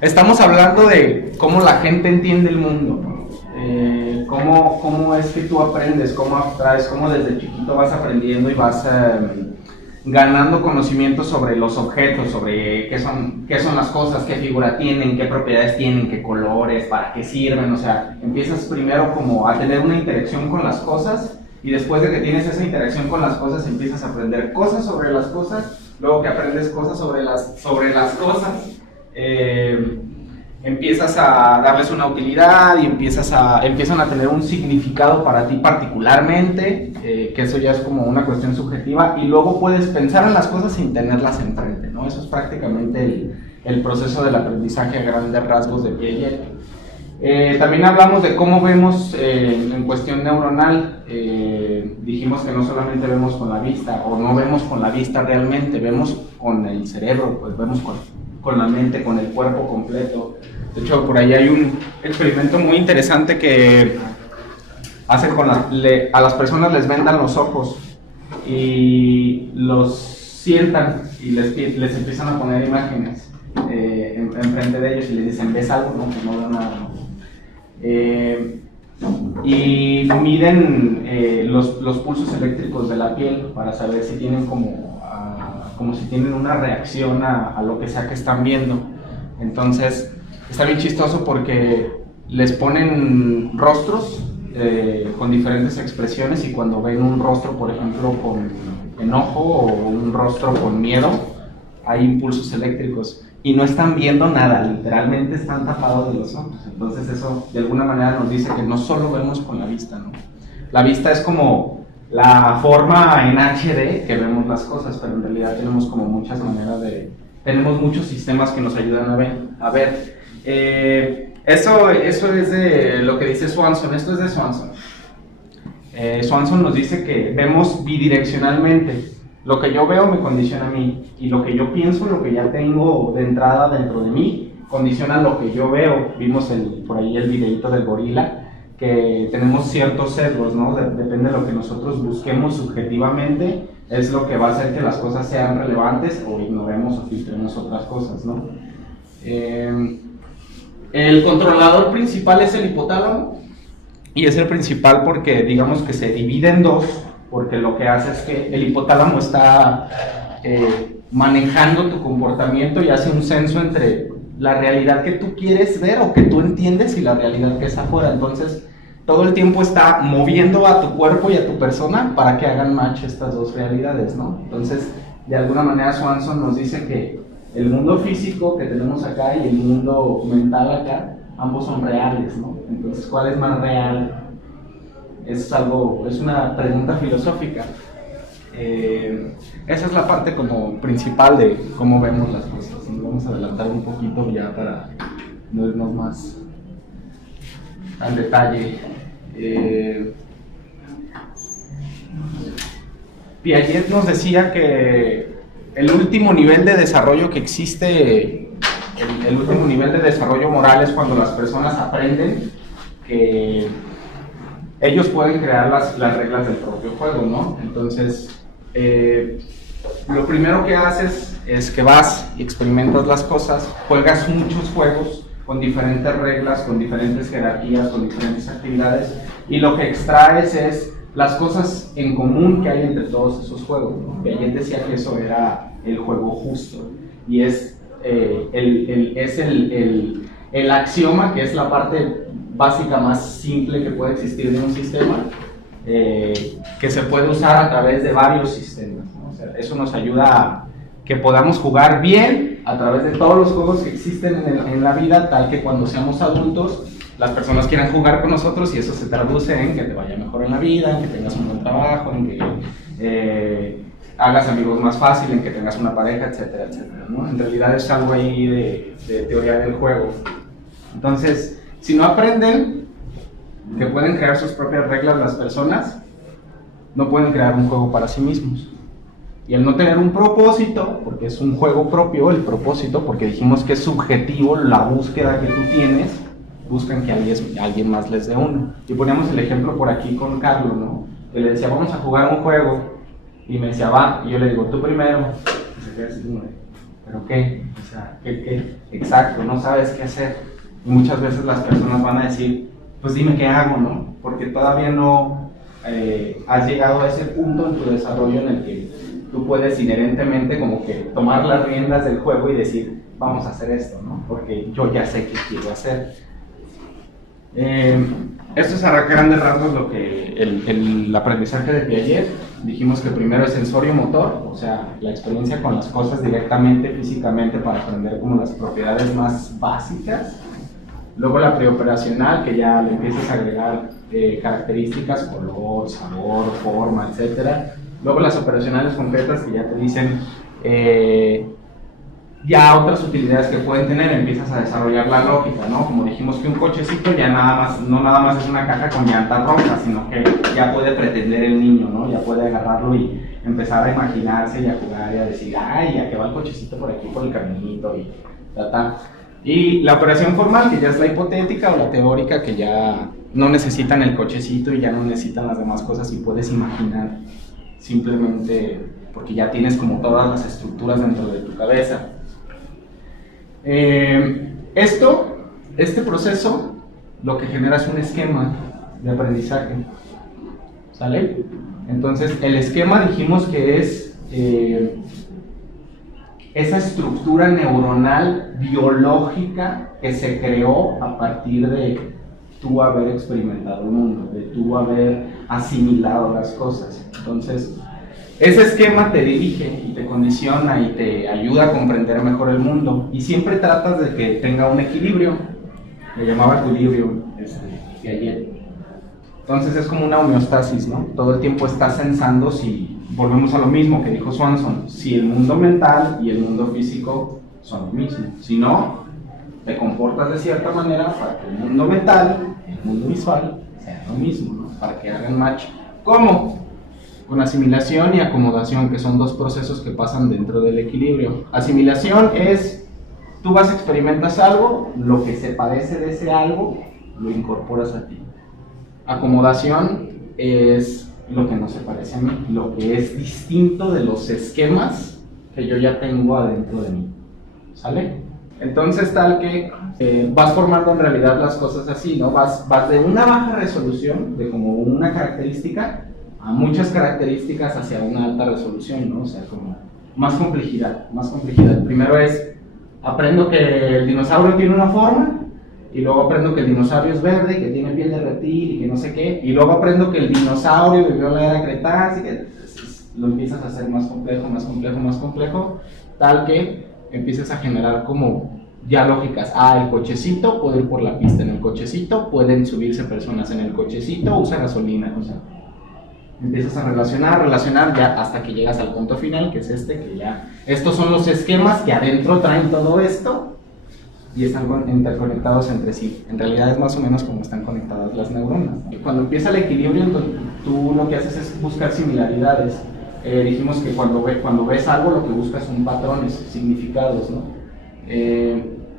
Estamos hablando de cómo la gente entiende el mundo, ¿no? Cómo es que tú aprendes, cómo abstraes, cómo desde chiquito vas aprendiendo y vas ganando conocimiento sobre los objetos, sobre qué son las cosas, qué figura tienen, qué propiedades tienen, qué colores, para qué sirven. O sea, empiezas primero como a tener una interacción con las cosas, y después de que tienes esa interacción con las cosas empiezas a aprender cosas sobre las cosas. Luego que aprendes cosas sobre las cosas, empiezas a darles una utilidad y empiezan a tener un significado para ti particularmente, que eso ya es como una cuestión subjetiva, y luego puedes pensar en las cosas sin tenerlas enfrente, ¿no? Eso es prácticamente el proceso del aprendizaje a grandes rasgos de Piaget. También hablamos de cómo vemos en cuestión neuronal. Dijimos que no solamente vemos con la vista, o no vemos con la vista realmente, vemos con el cerebro, pues vemos con la mente, con el cuerpo completo. De hecho, por ahí hay un experimento muy interesante que hacen a las personas les vendan los ojos y los sientan y les empiezan a poner imágenes enfrente de ellos y les dicen, ¿ves algo? No, pues no veo nada, ¿no? Y miden los pulsos eléctricos de la piel para saber si tienen como si tienen una reacción a lo que sea que están viendo. Entonces está bien chistoso porque les ponen rostros con diferentes expresiones, y cuando ven un rostro, por ejemplo, con enojo, o un rostro con miedo, hay impulsos eléctricos y no están viendo nada, literalmente están tapados de los ojos. Entonces eso de alguna manera nos dice que no solo vemos con la vista, ¿no? La vista es como la forma en HD que vemos las cosas, pero en realidad tenemos como muchas maneras tenemos muchos sistemas que nos ayudan a ver. Eso es de lo que dice Swanson. Esto es de Swanson. Swanson nos dice que vemos bidireccionalmente. Lo que yo veo me condiciona a mí, y lo que yo pienso, lo que ya tengo de entrada dentro de mí, condiciona lo que yo veo. Vimos por ahí el videito del gorila, que tenemos ciertos sesgos, ¿no? Depende de lo que nosotros busquemos subjetivamente, es lo que va a hacer que las cosas sean relevantes o ignoremos o filtremos otras cosas, ¿no? El controlador principal es el hipotálamo, y es el principal porque digamos que se divide en dos, porque lo que hace es que el hipotálamo está manejando tu comportamiento y hace un censo entre la realidad que tú quieres ver o que tú entiendes y la realidad que es afuera. Entonces todo el tiempo está moviendo a tu cuerpo y a tu persona para que hagan match estas dos realidades, ¿no? Entonces, de alguna manera Swanson nos dice que el mundo físico que tenemos acá y el mundo mental acá, ambos son reales, ¿no? Entonces, ¿cuál es más real? Es una pregunta filosófica. Esa es la parte como principal de cómo vemos las cosas. Nos vamos a adelantar un poquito ya para no irnos más al detalle. Piaget nos decía que el último nivel de desarrollo que existe, el último nivel de desarrollo moral, es cuando las personas aprenden que ellos pueden crear las reglas del propio juego, ¿no? Entonces, lo primero que haces es que vas y experimentas las cosas, juegas muchos juegos con diferentes reglas, con diferentes jerarquías, con diferentes actividades, y lo que extraes es las cosas en común que hay entre todos esos juegos, ¿no? Piaget decía que eso era el juego justo, y es el axioma, que es la parte básica más simple que puede existir de un sistema, que se puede usar a través de varios sistemas, ¿no? O sea, eso nos ayuda a que podamos jugar bien a través de todos los juegos que existen en la vida, tal que cuando seamos adultos las personas quieran jugar con nosotros, y eso se traduce en que te vaya mejor en la vida, en que tengas un buen trabajo, en que hagas amigos más fácil, en que tengas una pareja, etcétera, etcétera, ¿no? En realidad es algo ahí de teoría del juego. Entonces, si no aprenden que pueden crear sus propias reglas las personas, no pueden crear un juego para sí mismos. Y el no tener un propósito, porque es un juego propio, el propósito, porque dijimos que es subjetivo la búsqueda que tú tienes, buscan que alguien más les dé uno. Y poníamos el ejemplo por aquí con Carlos, ¿no? Que le decía, vamos a jugar un juego, y me decía, va, y yo le digo, tú primero. Y se queda así como de, ¿pero qué? O sea, ¿qué? Exacto, no sabes qué hacer. Y muchas veces las personas van a decir, pues dime qué hago, ¿no? Porque todavía no has llegado a ese punto en tu desarrollo en el que tú puedes inherentemente como que tomar las riendas del juego y decir, vamos a hacer esto, ¿no? Porque yo ya sé qué quiero hacer. Esto es a grandes rasgos lo que el aprendizaje de Piaget. Dijimos que primero es sensorio-motor, o sea, la experiencia con las cosas directamente, físicamente, para aprender como las propiedades más básicas. Luego la preoperacional, que ya le empiezas a agregar características, color, sabor, forma, etc. Luego las operacionales concretas, que ya te dicen ya otras utilidades que pueden tener, empiezas a desarrollar la lógica, ¿no? Como dijimos que un cochecito ya no nada más es una caja con llantas rojas, sino que ya puede pretender el niño, ¿no? Ya puede agarrarlo y empezar a imaginarse y a jugar y a decir, ay, ya que va el cochecito por aquí, por el caminito y ta. Y la operación formal, que ya es la hipotética o la teórica, que ya no necesitan el cochecito y ya no necesitan las demás cosas y puedes imaginar simplemente porque ya tienes como todas las estructuras dentro de tu cabeza. Este proceso lo que genera es un esquema de aprendizaje, ¿sale? Entonces el esquema dijimos que es esa estructura neuronal biológica que se creó a partir de tú haber experimentado el mundo, de tú haber asimilado las cosas. Entonces ese esquema te dirige y te condiciona y te ayuda a comprender mejor el mundo, y siempre tratas de que tenga un equilibrio. Le llamaba equilibrio de ayer. Entonces es como una homeostasis, ¿no? Todo el tiempo estás sensando, si volvemos a lo mismo que dijo Swanson, si el mundo mental y el mundo físico son lo mismo. Si no, te comportas de cierta manera para que el mundo mental y el mundo visual sean lo mismo, ¿no? Para que hagan match. ¿Cómo? Con asimilación y acomodación, que son dos procesos que pasan dentro del equilibrio. Asimilación es, tú vas, experimentas algo, lo que se parece de ese algo, lo incorporas a ti. Acomodación es lo que no se parece a mí, lo que es distinto de los esquemas que yo ya tengo adentro de mí. ¿Sale? Entonces, tal que vas formando en realidad las cosas así, ¿no? Vas de una baja resolución, de como una característica, a muchas características hacia una alta resolución, ¿no? O sea, como más complejidad, más complejidad. Primero es, aprendo que el dinosaurio tiene una forma, y luego aprendo que el dinosaurio es verde, que tiene piel de reptil y que no sé qué, y luego aprendo que el dinosaurio vivió en la era Cretácica, y lo empiezas a hacer más complejo, más complejo, más complejo, tal que empiezas a generar como ya lógicas. El cochecito puede ir por la pista en el cochecito, pueden subirse personas en el cochecito, usa gasolina, o sea, empiezas a relacionar ya hasta que llegas al punto final, que es que ya, estos son los esquemas que adentro traen todo esto y están interconectados entre sí. En realidad es más o menos como están conectadas las neuronas. Cuando empieza el equilibrio, tú lo que haces es buscar similaridades. Dijimos que cuando ves algo, lo que buscas son patrones, significados, ¿no?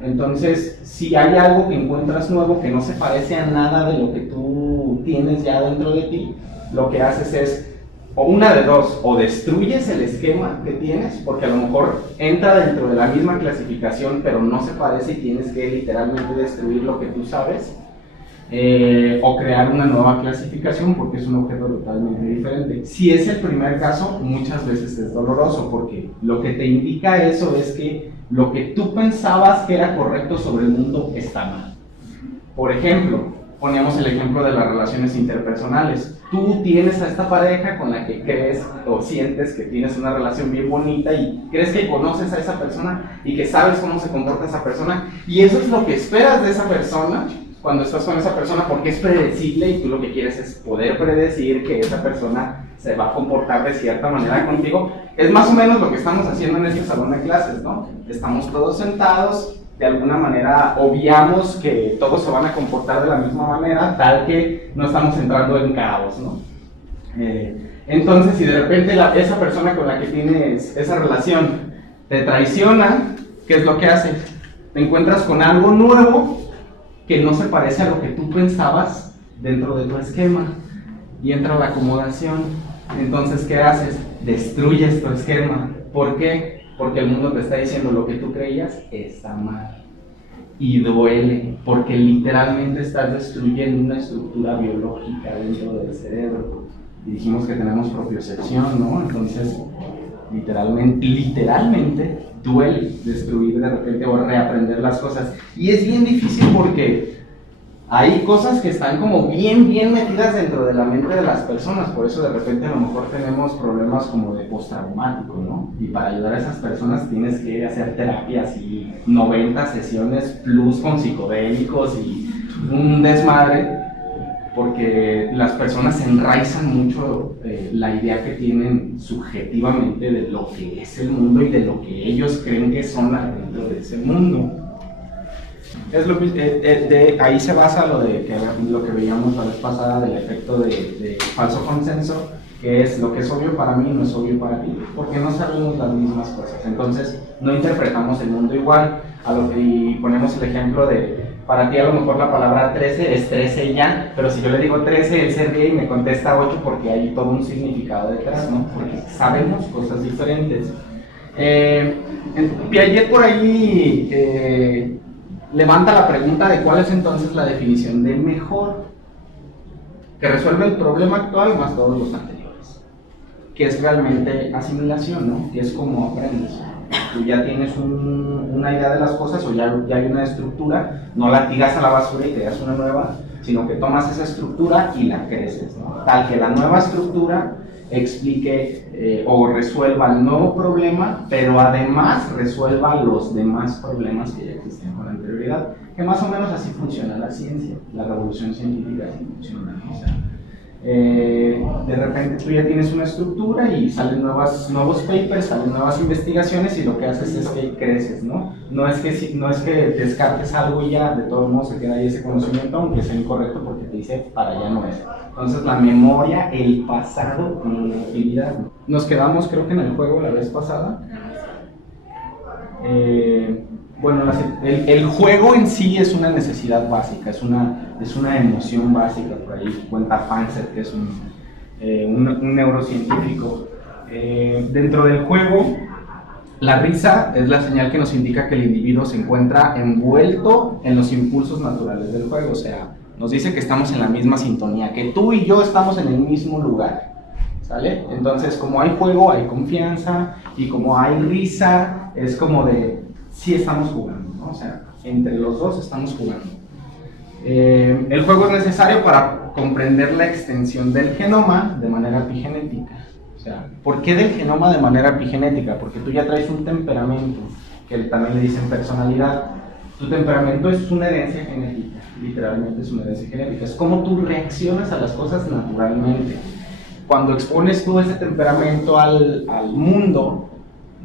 Entonces, si hay algo que encuentras nuevo que no se parece a nada de lo que tú tienes ya dentro de ti, lo que haces es, o una de dos, o destruyes el esquema que tienes, porque a lo mejor entra dentro de la misma clasificación, pero no se parece y tienes que literalmente destruir lo que tú sabes, o crear una nueva clasificación porque es un objeto totalmente diferente. Si es el primer caso, muchas veces es doloroso, porque lo que te indica eso es que lo que tú pensabas que era correcto sobre el mundo está mal. Por ejemplo, poníamos el ejemplo de las relaciones interpersonales. Tú tienes a esta pareja con la que crees o sientes que tienes una relación bien bonita y crees que conoces a esa persona y que sabes cómo se comporta esa persona, y eso es lo que esperas de esa persona cuando estás con esa persona, porque es predecible y tú lo que quieres es poder predecir que esa persona se va a comportar de cierta manera contigo. Es más o menos lo que estamos haciendo en este salón de clases, ¿no? Estamos todos sentados, de alguna manera obviamos que todos se van a comportar de la misma manera, tal que no estamos entrando en caos, ¿no? Entonces, si de repente esa persona con la que tienes esa relación te traiciona, ¿qué es lo que hace? Te encuentras con algo nuevo que no se parece a lo que tú pensabas dentro de tu esquema, y entra la acomodación. Entonces, ¿qué haces? Destruyes tu esquema. ¿Por qué? porque el mundo te está diciendo lo que tú creías está mal. Y duele, porque literalmente estás destruyendo una estructura biológica dentro del cerebro. Y dijimos que tenemos propiocepción, ¿no? Entonces, literalmente duele destruir de repente o reaprender las cosas. Y es bien difícil porque hay cosas que están como bien metidas dentro de la mente de las personas, por eso de repente a lo mejor tenemos problemas como de postraumático, ¿no? Y para ayudar a esas personas tienes que hacer terapias y 90 sesiones plus con psicodélicos y un desmadre, porque las personas enraizan mucho la idea que tienen subjetivamente de lo que es el mundo y de lo que ellos creen que son dentro de ese mundo. Es ahí se basa lo que veíamos la vez pasada del efecto de falso consenso, que es lo que es obvio para mí no es obvio para ti, porque no sabemos las mismas cosas, entonces no interpretamos el mundo igual, y ponemos el ejemplo de, para ti a lo mejor la palabra 13 es 13 ya, pero si yo le digo 13, él se ríe y me contesta 8 porque hay todo un significado detrás, ¿no? Porque sabemos cosas diferentes. Piaget por ahí levanta la pregunta de cuál es entonces la definición de mejor, que resuelve el problema actual más todos los anteriores, que es realmente asimilación, ¿no? Que es como aprendes. Tú ya tienes una idea de las cosas o ya hay una estructura, no la tiras a la basura y creas una nueva, sino que tomas esa estructura y la creces, ¿no? Tal que la nueva estructura explique o resuelva el nuevo problema, pero además resuelva los demás problemas que ya existían con anterioridad, que más o menos así funciona la ciencia, la revolución científica así funciona, ¿no? O sea, de repente tú ya tienes una estructura y salen nuevos papers, salen nuevas investigaciones y lo que haces es que creces, ¿no? No es que descartes algo y ya de todos modos se queda ahí ese conocimiento, aunque sea incorrecto porque te dice para allá no es. Entonces la memoria, el pasado con la utilidad. Nos quedamos creo que en el juego la vez pasada. Bueno, el juego en sí es una necesidad básica, es una emoción básica, por ahí cuenta Fancer, que es un neurocientífico. Dentro del juego, la risa es la señal que nos indica que el individuo se encuentra envuelto en los impulsos naturales del juego, o sea, nos dice que estamos en la misma sintonía, que tú y yo estamos en el mismo lugar, ¿sale? Entonces, como hay juego, hay confianza, y como hay risa, es como de, sí estamos jugando, ¿no? O sea, entre los dos estamos jugando. El juego es necesario para comprender la extensión del genoma de manera epigenética. O sea, ¿por qué del genoma de manera epigenética? Porque tú ya traes un temperamento, que también le dicen personalidad. Tu temperamento es una herencia genética, literalmente es una herencia genética. Es como tú reaccionas a las cosas naturalmente. Cuando expones tú ese temperamento al mundo,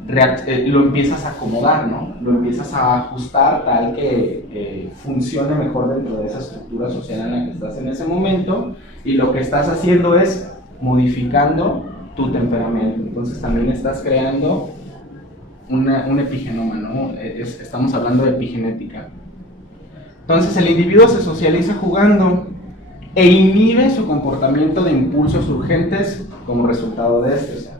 lo empiezas a acomodar, ¿no? Lo empiezas a ajustar tal que funcione mejor dentro de esa estructura social en la que estás en ese momento, y lo que estás haciendo es modificando tu temperamento. Entonces también estás creando un epigenoma, ¿no? Estamos hablando de epigenética. Entonces el individuo se socializa jugando e inhibe su comportamiento de impulsos urgentes como resultado de este. O sea,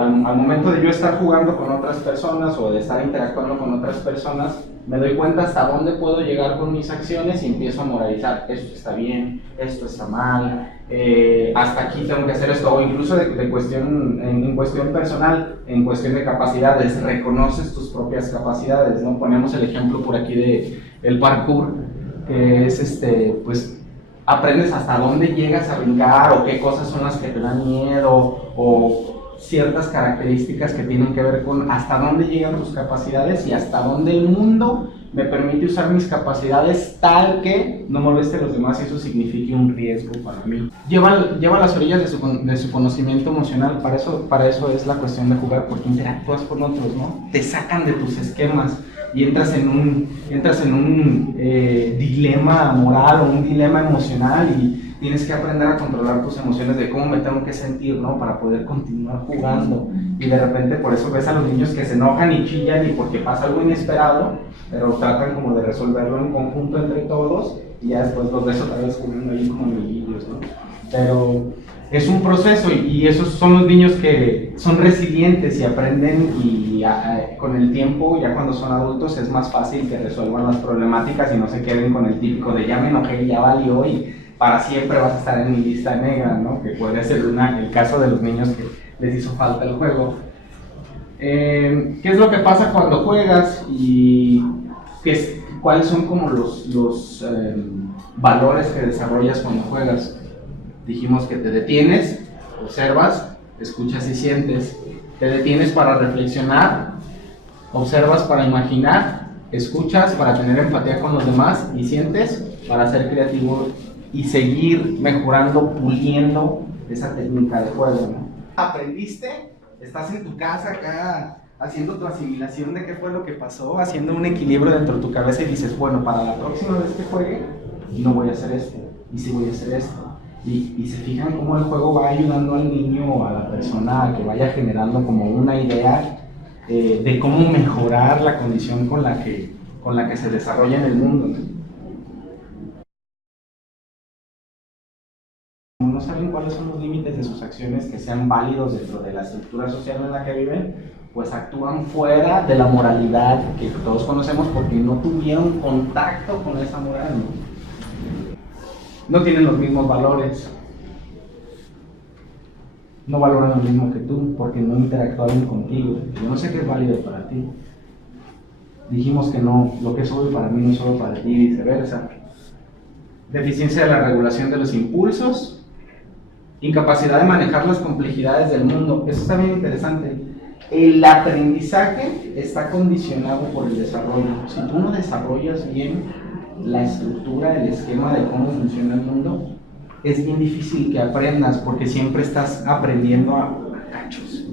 al momento de yo estar jugando con otras personas o de estar interactuando con otras personas, me doy cuenta hasta dónde puedo llegar con mis acciones y empiezo a moralizar. Esto está bien, esto está mal, hasta aquí tengo que hacer esto, o incluso en cuestión personal, en cuestión de capacidades, reconoces tus propias capacidades, ¿no? Ponemos el ejemplo por aquí de el parkour, que es pues aprendes hasta dónde llegas a brincar o qué cosas son las que te dan miedo o ciertas características que tienen que ver con hasta dónde llegan tus capacidades y hasta dónde el mundo me permite usar mis capacidades tal que no moleste a los demás y eso signifique un riesgo para mí. Lleva las orillas de su conocimiento emocional, para eso es la cuestión de jugar, porque interactúas con otros, ¿no? Te sacan de tus esquemas y entras en un dilema moral o un dilema emocional y tienes que aprender a controlar tus emociones de cómo me tengo que sentir, ¿no? Para poder continuar jugando. Y de repente por eso ves a los niños que se enojan y chillan y porque pasa algo inesperado, pero tratan como de resolverlo en conjunto entre todos y ya después los ves otra vez jugando ahí como amiguillos, ¿no? Pero es un proceso y esos son los niños que son resilientes y aprenden y con el tiempo, ya cuando son adultos, es más fácil que resuelvan las problemáticas y no se queden con el típico de ya me enojé, ya valió y para siempre vas a estar en mi lista negra, ¿no? Que podría ser el caso de los niños que les hizo falta el juego. ¿Qué es lo que pasa cuando juegas y cuáles son como los valores que desarrollas cuando juegas? Dijimos que te detienes, observas, escuchas y sientes. Te detienes para reflexionar, observas para imaginar, escuchas para tener empatía con los demás y sientes para ser creativo y seguir mejorando, puliendo esa técnica de juego, ¿no? ¿Aprendiste? Estás en tu casa acá haciendo tu asimilación de qué fue lo que pasó, haciendo un equilibrio dentro de tu cabeza y dices, bueno, para la próxima vez que juegue, no voy a hacer esto, y sí voy a hacer esto. Y se fijan cómo el juego va ayudando al niño o a la persona a que vaya generando como una idea de cómo mejorar la condición con la que se desarrolla en el mundo, ¿no? Como no saben cuáles son los límites de sus acciones que sean válidos dentro de la estructura social en la que viven, pues actúan fuera de la moralidad que todos conocemos porque no tuvieron contacto con esa moral, ¿no? No tienen los mismos valores, no valoran lo mismo que tú porque no interactuaron contigo. Yo no sé qué es válido para ti. Dijimos que no, lo que es obvio para mí no es obvio para ti y viceversa. Deficiencia de la regulación de los impulsos, incapacidad de manejar las complejidades del mundo. Eso está bien interesante. El aprendizaje está condicionado por el desarrollo. Si tú no desarrollas bien la estructura, el esquema de cómo funciona el mundo, es bien difícil que aprendas porque siempre estás aprendiendo a cachos.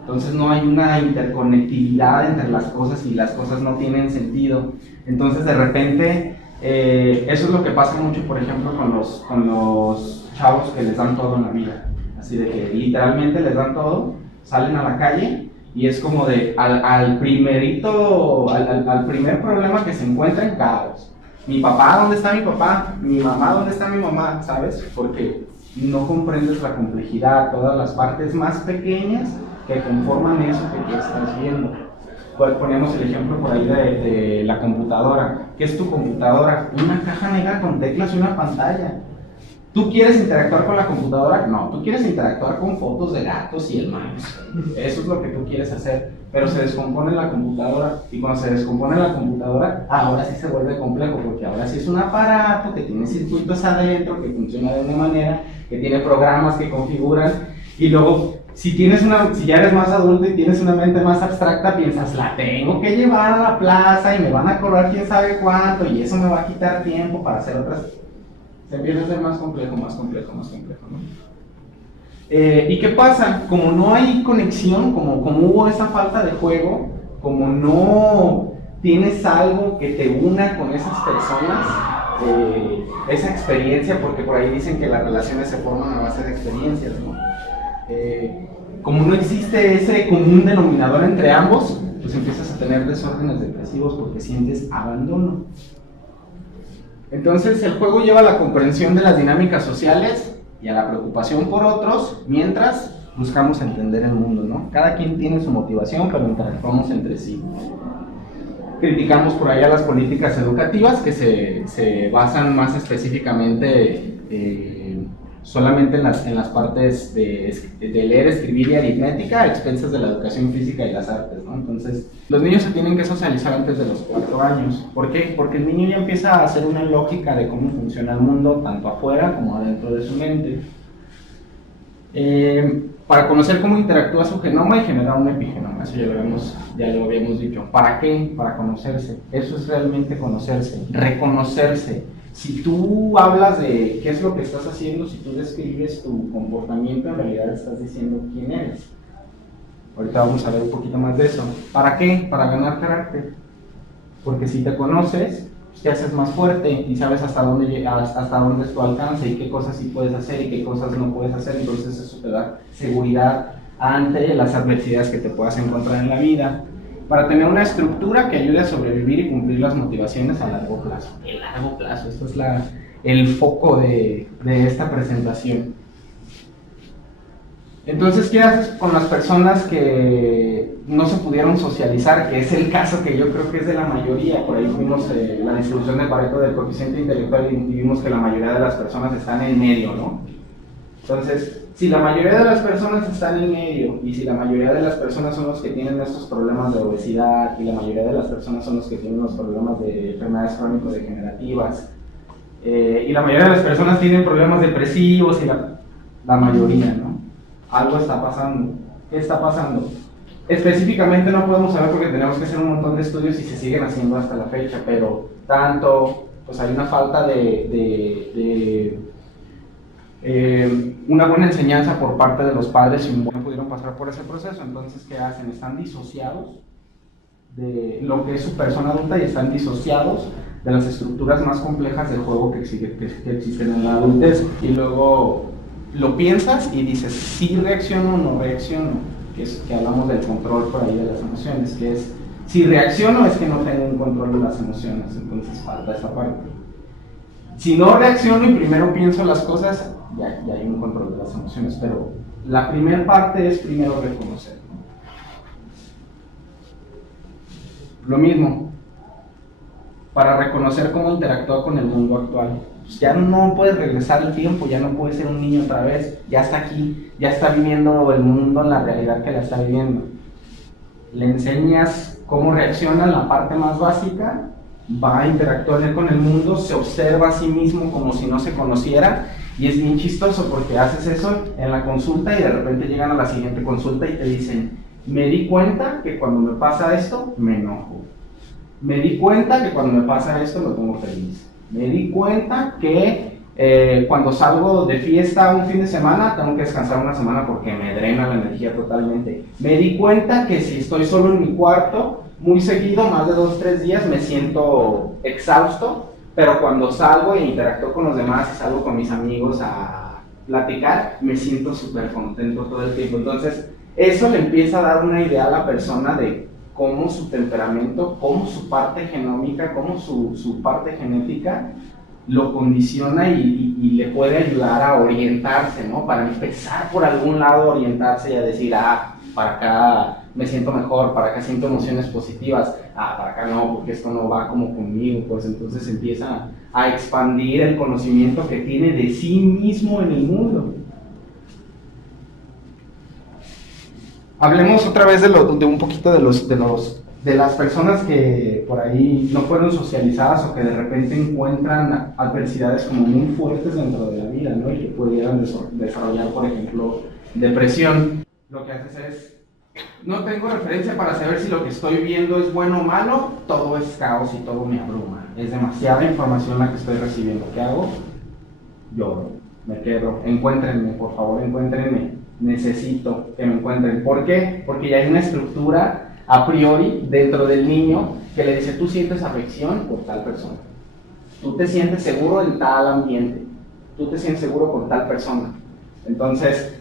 Entonces no hay una interconectividad entre las cosas y las cosas no tienen sentido. Entonces de repente, eso es lo que pasa mucho, por ejemplo, con los chavos que les dan todo en la vida. Así de que literalmente les dan todo, salen a la calle y es como de al primer problema que se encuentra en caos. Mi papá, ¿dónde está mi papá? Mi mamá, ¿dónde está mi mamá? ¿Sabes? Porque no comprendes la complejidad, todas las partes más pequeñas que conforman eso que tú estás viendo. Pues poníamos el ejemplo por ahí de la computadora. ¿Qué es tu computadora? Una caja negra con teclas y una pantalla. ¿Tú quieres interactuar con la computadora? No, tú quieres interactuar con fotos de gatos y el mouse. Eso es lo que tú quieres hacer, pero se descompone la computadora y cuando se descompone la computadora, ahora sí se vuelve complejo porque ahora sí es un aparato que tiene circuitos adentro, que funciona de una manera, que tiene programas que configuran y luego si ya eres más adulto y tienes una mente más abstracta, piensas, la tengo que llevar a la plaza y me van a cobrar quién sabe cuánto y eso me va a quitar tiempo para hacer otras. Se empieza a ser más complejo, ¿no? ¿Y qué pasa? Como no hay conexión, como hubo esa falta de juego, como no tienes algo que te una con esas personas, esa experiencia, porque por ahí dicen que las relaciones se forman a base de experiencias, ¿no? Como no existe ese común denominador entre ambos, pues empiezas a tener desórdenes depresivos porque sientes abandono. Entonces el juego lleva a la comprensión de las dinámicas sociales y a la preocupación por otros, mientras buscamos entender el mundo, ¿no? Cada quien tiene su motivación, pero interactuamos entre sí. Criticamos por allá las políticas educativas que se basan más específicamente solamente en las partes de leer, escribir y aritmética a expensas de la educación física y las artes, ¿no? Entonces, los niños se tienen que socializar antes de los 4 años. ¿Por qué? Porque el niño ya empieza a hacer una lógica de cómo funciona el mundo, tanto afuera como adentro de su mente. Para conocer cómo interactúa su genoma y generar un epigenoma, eso ya lo habíamos dicho. ¿Para qué? Para conocerse. Eso es realmente conocerse, reconocerse. Si tú hablas de qué es lo que estás haciendo, si tú describes tu comportamiento, en realidad estás diciendo quién eres. Ahorita vamos a ver un poquito más de eso. ¿Para qué? Para ganar carácter. Porque si te conoces, te haces más fuerte y sabes hasta dónde es tu alcance y qué cosas sí puedes hacer y qué cosas no puedes hacer. Entonces eso te da seguridad ante las adversidades que te puedas encontrar en la vida. Para tener una estructura que ayude a sobrevivir y cumplir las motivaciones a largo plazo. El largo plazo, esto es el foco de esta presentación. Entonces, ¿qué haces con las personas que no se pudieron socializar? Que es el caso que yo creo que es de la mayoría. Por ahí vimos la distribución de Pareto del coeficiente intelectual y vimos que la mayoría de las personas están en medio, ¿no? Entonces, si la mayoría de las personas están en medio y si la mayoría de las personas son los que tienen estos problemas de obesidad y la mayoría de las personas son los que tienen los problemas de enfermedades crónico-degenerativas y la mayoría de las personas tienen problemas depresivos y la mayoría, ¿no? Algo está pasando. ¿Qué está pasando? Específicamente no podemos saber porque tenemos que hacer un montón de estudios y se siguen haciendo hasta la fecha, pero tanto, pues hay una falta de una buena enseñanza por parte de los padres y no pudieron pasar por ese proceso. Entonces, ¿qué hacen? Están disociados de lo que es su persona adulta y están disociados de las estructuras más complejas del juego que existen en la adultez. Y luego lo piensas y dices, ¿sí reacciono o no reacciono? Que hablamos del control por ahí de las emociones, que es, si reacciono es que no tengo un control de las emociones, entonces falta esa parte. Si no reacciono y primero pienso las cosas, ya hay un control de las emociones, pero la primera parte es primero reconocer, ¿no? Lo mismo, para reconocer cómo interactúa con el mundo actual. Pues ya no puedes regresar el tiempo, ya no puedes ser un niño otra vez, ya está aquí, ya está viviendo el mundo en la realidad que la está viviendo. Le enseñas cómo reacciona en la parte más básica, va a interactuar con el mundo, se observa a sí mismo como si no se conociera, y es bien chistoso porque haces eso en la consulta y de repente llegan a la siguiente consulta y te dicen, me di cuenta que cuando me pasa esto, me enojo. Me di cuenta que cuando me pasa esto, me pongo feliz. Me di cuenta que cuando salgo de fiesta un fin de semana, tengo que descansar una semana porque me drena la energía totalmente. Me di cuenta que si estoy solo en mi cuarto, muy seguido, más de 2 o 3 días, me siento exhausto, pero cuando salgo e interactúo con los demás y salgo con mis amigos a platicar, me siento súper contento todo el tiempo. Entonces, eso le empieza a dar una idea a la persona de cómo su temperamento, cómo su parte genómica, cómo su parte genética lo condiciona y le puede ayudar a orientarse, ¿no? Para empezar por algún lado orientarse y a decir, para acá me siento mejor, para acá siento emociones positivas, para acá no, porque esto no va como conmigo, pues entonces empieza a expandir el conocimiento que tiene de sí mismo en el mundo. Hablemos otra vez de un poquito de las personas que por ahí no fueron socializadas o que de repente encuentran adversidades como muy fuertes dentro de la vida, ¿no? Y que pudieran desarrollar, por ejemplo, depresión. Lo que haces es, no tengo referencia para saber si lo que estoy viendo es bueno o malo, todo es caos y todo me abruma. Es demasiada información la que estoy recibiendo. ¿Qué hago? Lloro, me quedo. Encuéntrenme, por favor, encuéntrenme. Necesito que me encuentren. ¿Por qué? Porque ya hay una estructura a priori dentro del niño que le dice, tú sientes afección por tal persona, tú te sientes seguro en tal ambiente, tú te sientes seguro con tal persona. Entonces,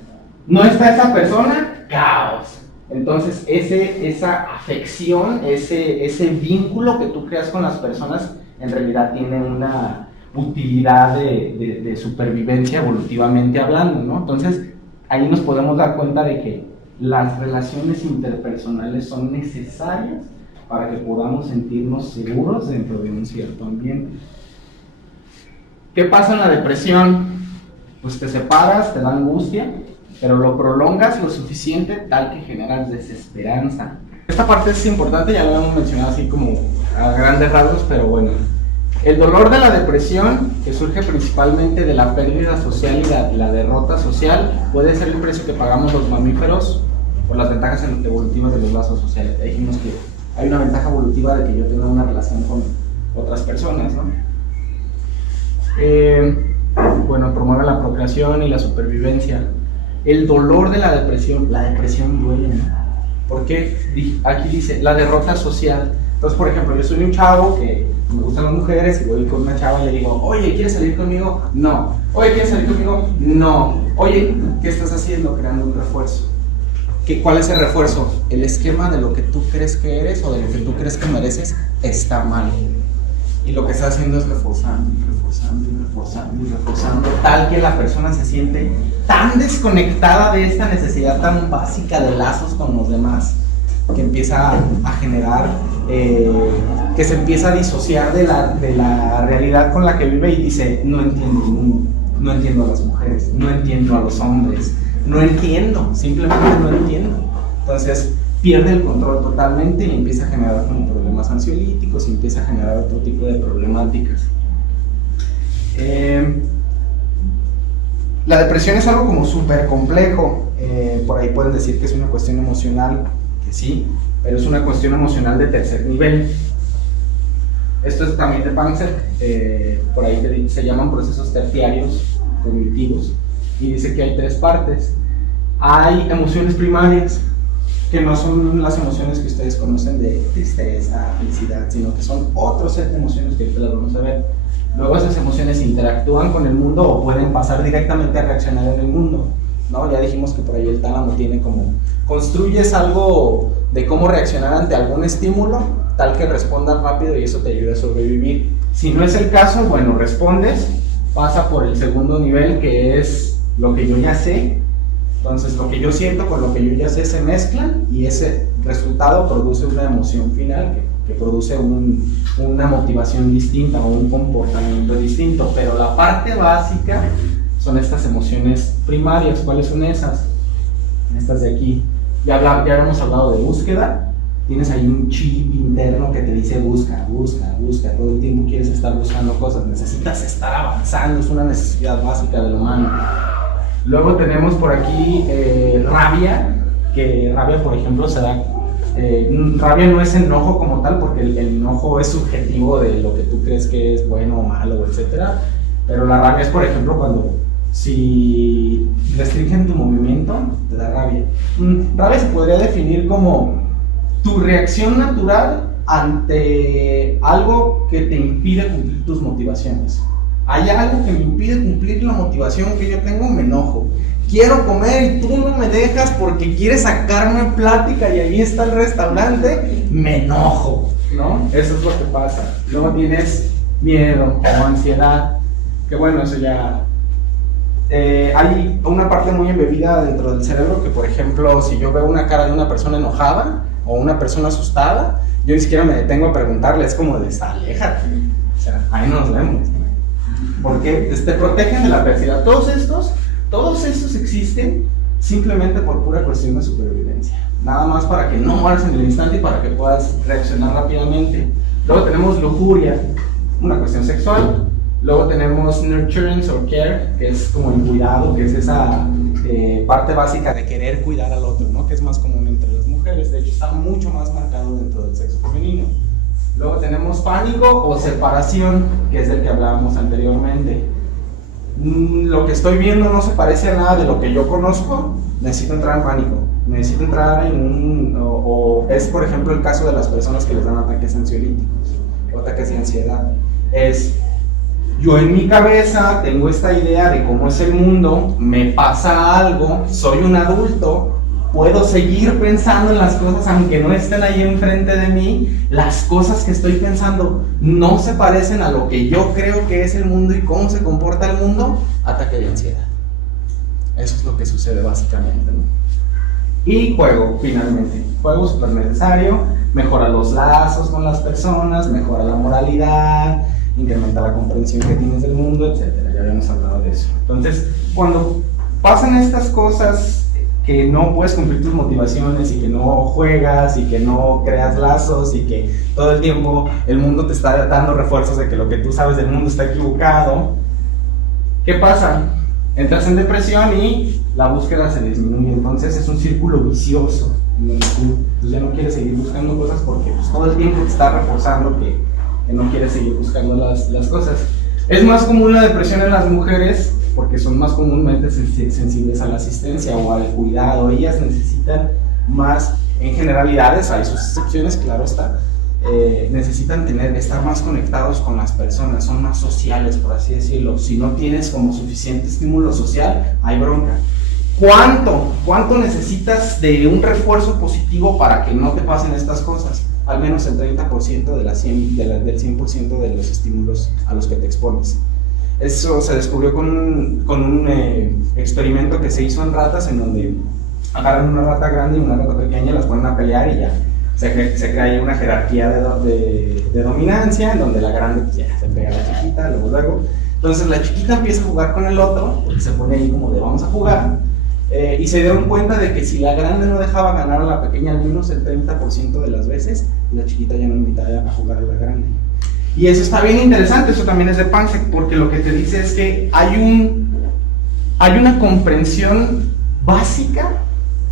no está esa persona, caos. Entonces, esa afección, ese vínculo que tú creas con las personas, en realidad tiene una utilidad de supervivencia evolutivamente hablando, ¿no? Entonces, ahí nos podemos dar cuenta de que las relaciones interpersonales son necesarias para que podamos sentirnos seguros dentro de un cierto ambiente. ¿Qué pasa en la depresión? Pues te separas, te da angustia, pero lo prolongas lo suficiente tal que generas desesperanza. Esta parte es importante, ya lo hemos mencionado así como a grandes rasgos, pero bueno. El dolor de la depresión, que surge principalmente de la pérdida social y la derrota social, puede ser el precio que pagamos los mamíferos por las ventajas evolutivas de los lazos sociales. Ya dijimos que hay una ventaja evolutiva de que yo tenga una relación con otras personas, ¿no? Bueno, promueve la procreación y la supervivencia. El dolor de la depresión duele, ¿no? Porque aquí dice la derrota social. Entonces, por ejemplo, yo soy un chavo que me gustan las mujeres y voy con una chava y le digo, oye, ¿quieres salir conmigo? No. Oye, ¿quieres salir conmigo? No. Oye, ¿qué estás haciendo? Creando un refuerzo. ¿Cuál es el refuerzo? El esquema de lo que tú crees que eres o de lo que tú crees que mereces está mal. Y lo que está haciendo es reforzando, tal que la persona se siente tan desconectada de esta necesidad tan básica de lazos con los demás, que empieza a generar, que se empieza a disociar de la realidad con la que vive y dice, no entiendo el mundo, no entiendo a las mujeres, no entiendo a los hombres, no entiendo, simplemente no entiendo. Entonces pierde el control totalmente y empieza a generar como problemas ansiolíticos y empieza a generar otro tipo de problemáticas. La depresión es algo como súper complejo. Por ahí pueden decir que es una cuestión emocional, que sí, pero es una cuestión emocional de tercer nivel. Esto es también de Panzer, por ahí se llaman procesos terciarios cognitivos, y dice que hay 3 partes. Hay emociones primarias, que no son las emociones que ustedes conocen de tristeza, felicidad, sino que son otro set de emociones que ahorita las vamos a ver. Luego esas emociones interactúan con el mundo o pueden pasar directamente a reaccionar en el mundo, ¿no? Ya dijimos que por ahí el tálamo tiene como, construyes algo de cómo reaccionar ante algún estímulo, tal que respondas rápido y eso te ayuda a sobrevivir. Si no es el caso, bueno, respondes, pasa por el segundo nivel, que es lo que yo ya sé. Entonces lo que yo siento con lo que yo ya sé se mezclan y ese resultado produce una emoción final que produce una motivación distinta o un comportamiento distinto. Pero la parte básica son estas emociones primarias. ¿Cuáles son esas? Estas de aquí. Ya habíamos hablado de búsqueda. Tienes ahí un chip interno que te dice busca, todo el tiempo quieres estar buscando cosas, necesitas estar avanzando, es una necesidad básica del humano. Luego tenemos por aquí rabia, que rabia por ejemplo se da, rabia no es enojo como tal, porque el enojo es subjetivo de lo que tú crees que es bueno o malo, etc. Pero la rabia es por ejemplo cuando si restringen tu movimiento, te da rabia. Rabia se podría definir como tu reacción natural ante algo que te impide cumplir tus motivaciones. Hay algo que me impide cumplir la motivación que yo tengo, me enojo. Quiero comer y tú no me dejas porque quieres sacarme plática y ahí está el restaurante, me enojo, ¿no? Eso es lo que pasa. Luego tienes miedo o ansiedad, que bueno, eso ya... hay una parte muy embebida dentro del cerebro que, por ejemplo, si yo veo una cara de una persona enojada o una persona asustada, yo ni siquiera me detengo a preguntarle, es como de, aléjate, o sea, ahí nos vemos, ¿no? Porque te protegen de la adversidad. Todos estos existen simplemente por pura cuestión de supervivencia, nada más para que no mueras en el instante y para que puedas reaccionar rápidamente. Luego tenemos lujuria, una cuestión sexual. Luego tenemos nurturance o care, que es como el cuidado, que es esa parte básica de querer cuidar al otro, ¿no? Que es más común entre las mujeres, de hecho está mucho más marcado dentro del sexo femenino. Luego tenemos pánico o separación, que es del que hablábamos anteriormente. Lo que estoy viendo no se parece a nada de lo que yo conozco, necesito entrar en pánico, necesito entrar en o es por ejemplo el caso de las personas que les dan ataques ansiolíticos o ataques de ansiedad. Es, yo en mi cabeza tengo esta idea de cómo es el mundo, me pasa algo, soy un adulto, puedo seguir pensando en las cosas aunque no estén ahí enfrente de mí, las cosas que estoy pensando no se parecen a lo que yo creo que es el mundo y cómo se comporta el mundo, ataque de ansiedad. Eso es lo que sucede básicamente, ¿no? Y juego, finalmente. Juego súper necesario, mejora los lazos con las personas, mejora la moralidad, incrementa la comprensión que tienes del mundo, etc. Ya habíamos hablado de eso. Entonces, cuando pasan estas cosas que no puedes cumplir tus motivaciones y que no juegas y que no creas lazos y que todo el tiempo el mundo te está dando refuerzos de que lo que tú sabes del mundo está equivocado, ¿qué pasa? Entras en depresión y la búsqueda se disminuye, entonces es un círculo vicioso en donde tú pues, ya no quieres seguir buscando cosas porque pues, todo el tiempo te está reforzando que no quieres seguir buscando las cosas. Es más común la depresión en las mujeres porque son más comúnmente sensibles a la asistencia o al cuidado. Ellas necesitan más, en generalidades, hay sus excepciones, claro está, necesitan estar más conectados con las personas, son más sociales, por así decirlo. Si no tienes como suficiente estímulo social, hay bronca. ¿Cuánto necesitas de un refuerzo positivo para que no te pasen estas cosas? Al menos el 30% del 100% de los estímulos a los que te expones. Eso se descubrió con un experimento que se hizo en ratas, en donde agarran una rata grande y una rata pequeña, las ponen a pelear y ya se crea ahí una jerarquía de dominancia, en donde la grande pues, ya se pega a la chiquita, luego. Entonces la chiquita empieza a jugar con el otro, porque se pone ahí como de vamos a jugar, y se dieron cuenta de que si la grande no dejaba ganar a la pequeña al menos el 30% de las veces, la chiquita ya no invitaba a jugar a la grande. Y eso está bien interesante, eso también es de Panksepp, porque lo que te dice es que hay una comprensión básica,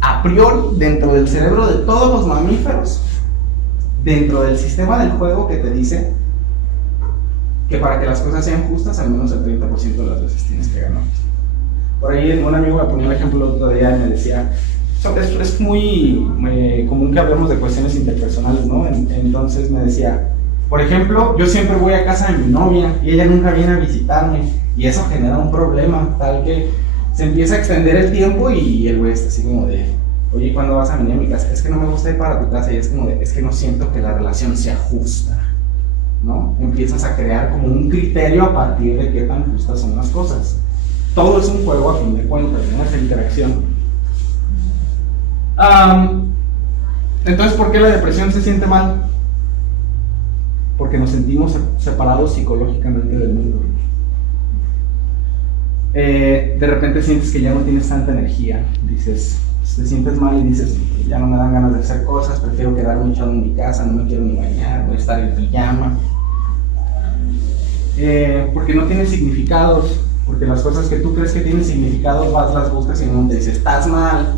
a priori, dentro del cerebro de todos los mamíferos, dentro del sistema del juego, que te dice que para que las cosas sean justas, al menos el 30% de las veces tienes que ganar. Por ahí un amigo me ponía el ejemplo el otro día y me decía, es muy común que hablemos de cuestiones interpersonales, ¿no? Entonces me decía, por ejemplo, yo siempre voy a casa de mi novia y ella nunca viene a visitarme, y eso genera un problema, tal que se empieza a extender el tiempo y el güey está así como de, oye, ¿cuándo vas a venir a mi casa? Es que no me gusta ir para tu casa, y es como de, es que no siento que la relación sea justa, ¿no? Empiezas a crear como un criterio a partir de qué tan justas son las cosas. Todo es un juego a fin de cuentas, ¿no? Esa interacción. Entonces, ¿por qué la depresión se siente mal? Porque nos sentimos separados psicológicamente del mundo. De repente sientes que ya no tienes tanta energía, te sientes mal y dices, ya no me dan ganas de hacer cosas, prefiero quedarme echado en mi casa, no me quiero ni bañar, voy a estar en pijama. Porque no tiene significados, porque las cosas que tú crees que tienen significado, las buscas y no te dices, estás mal.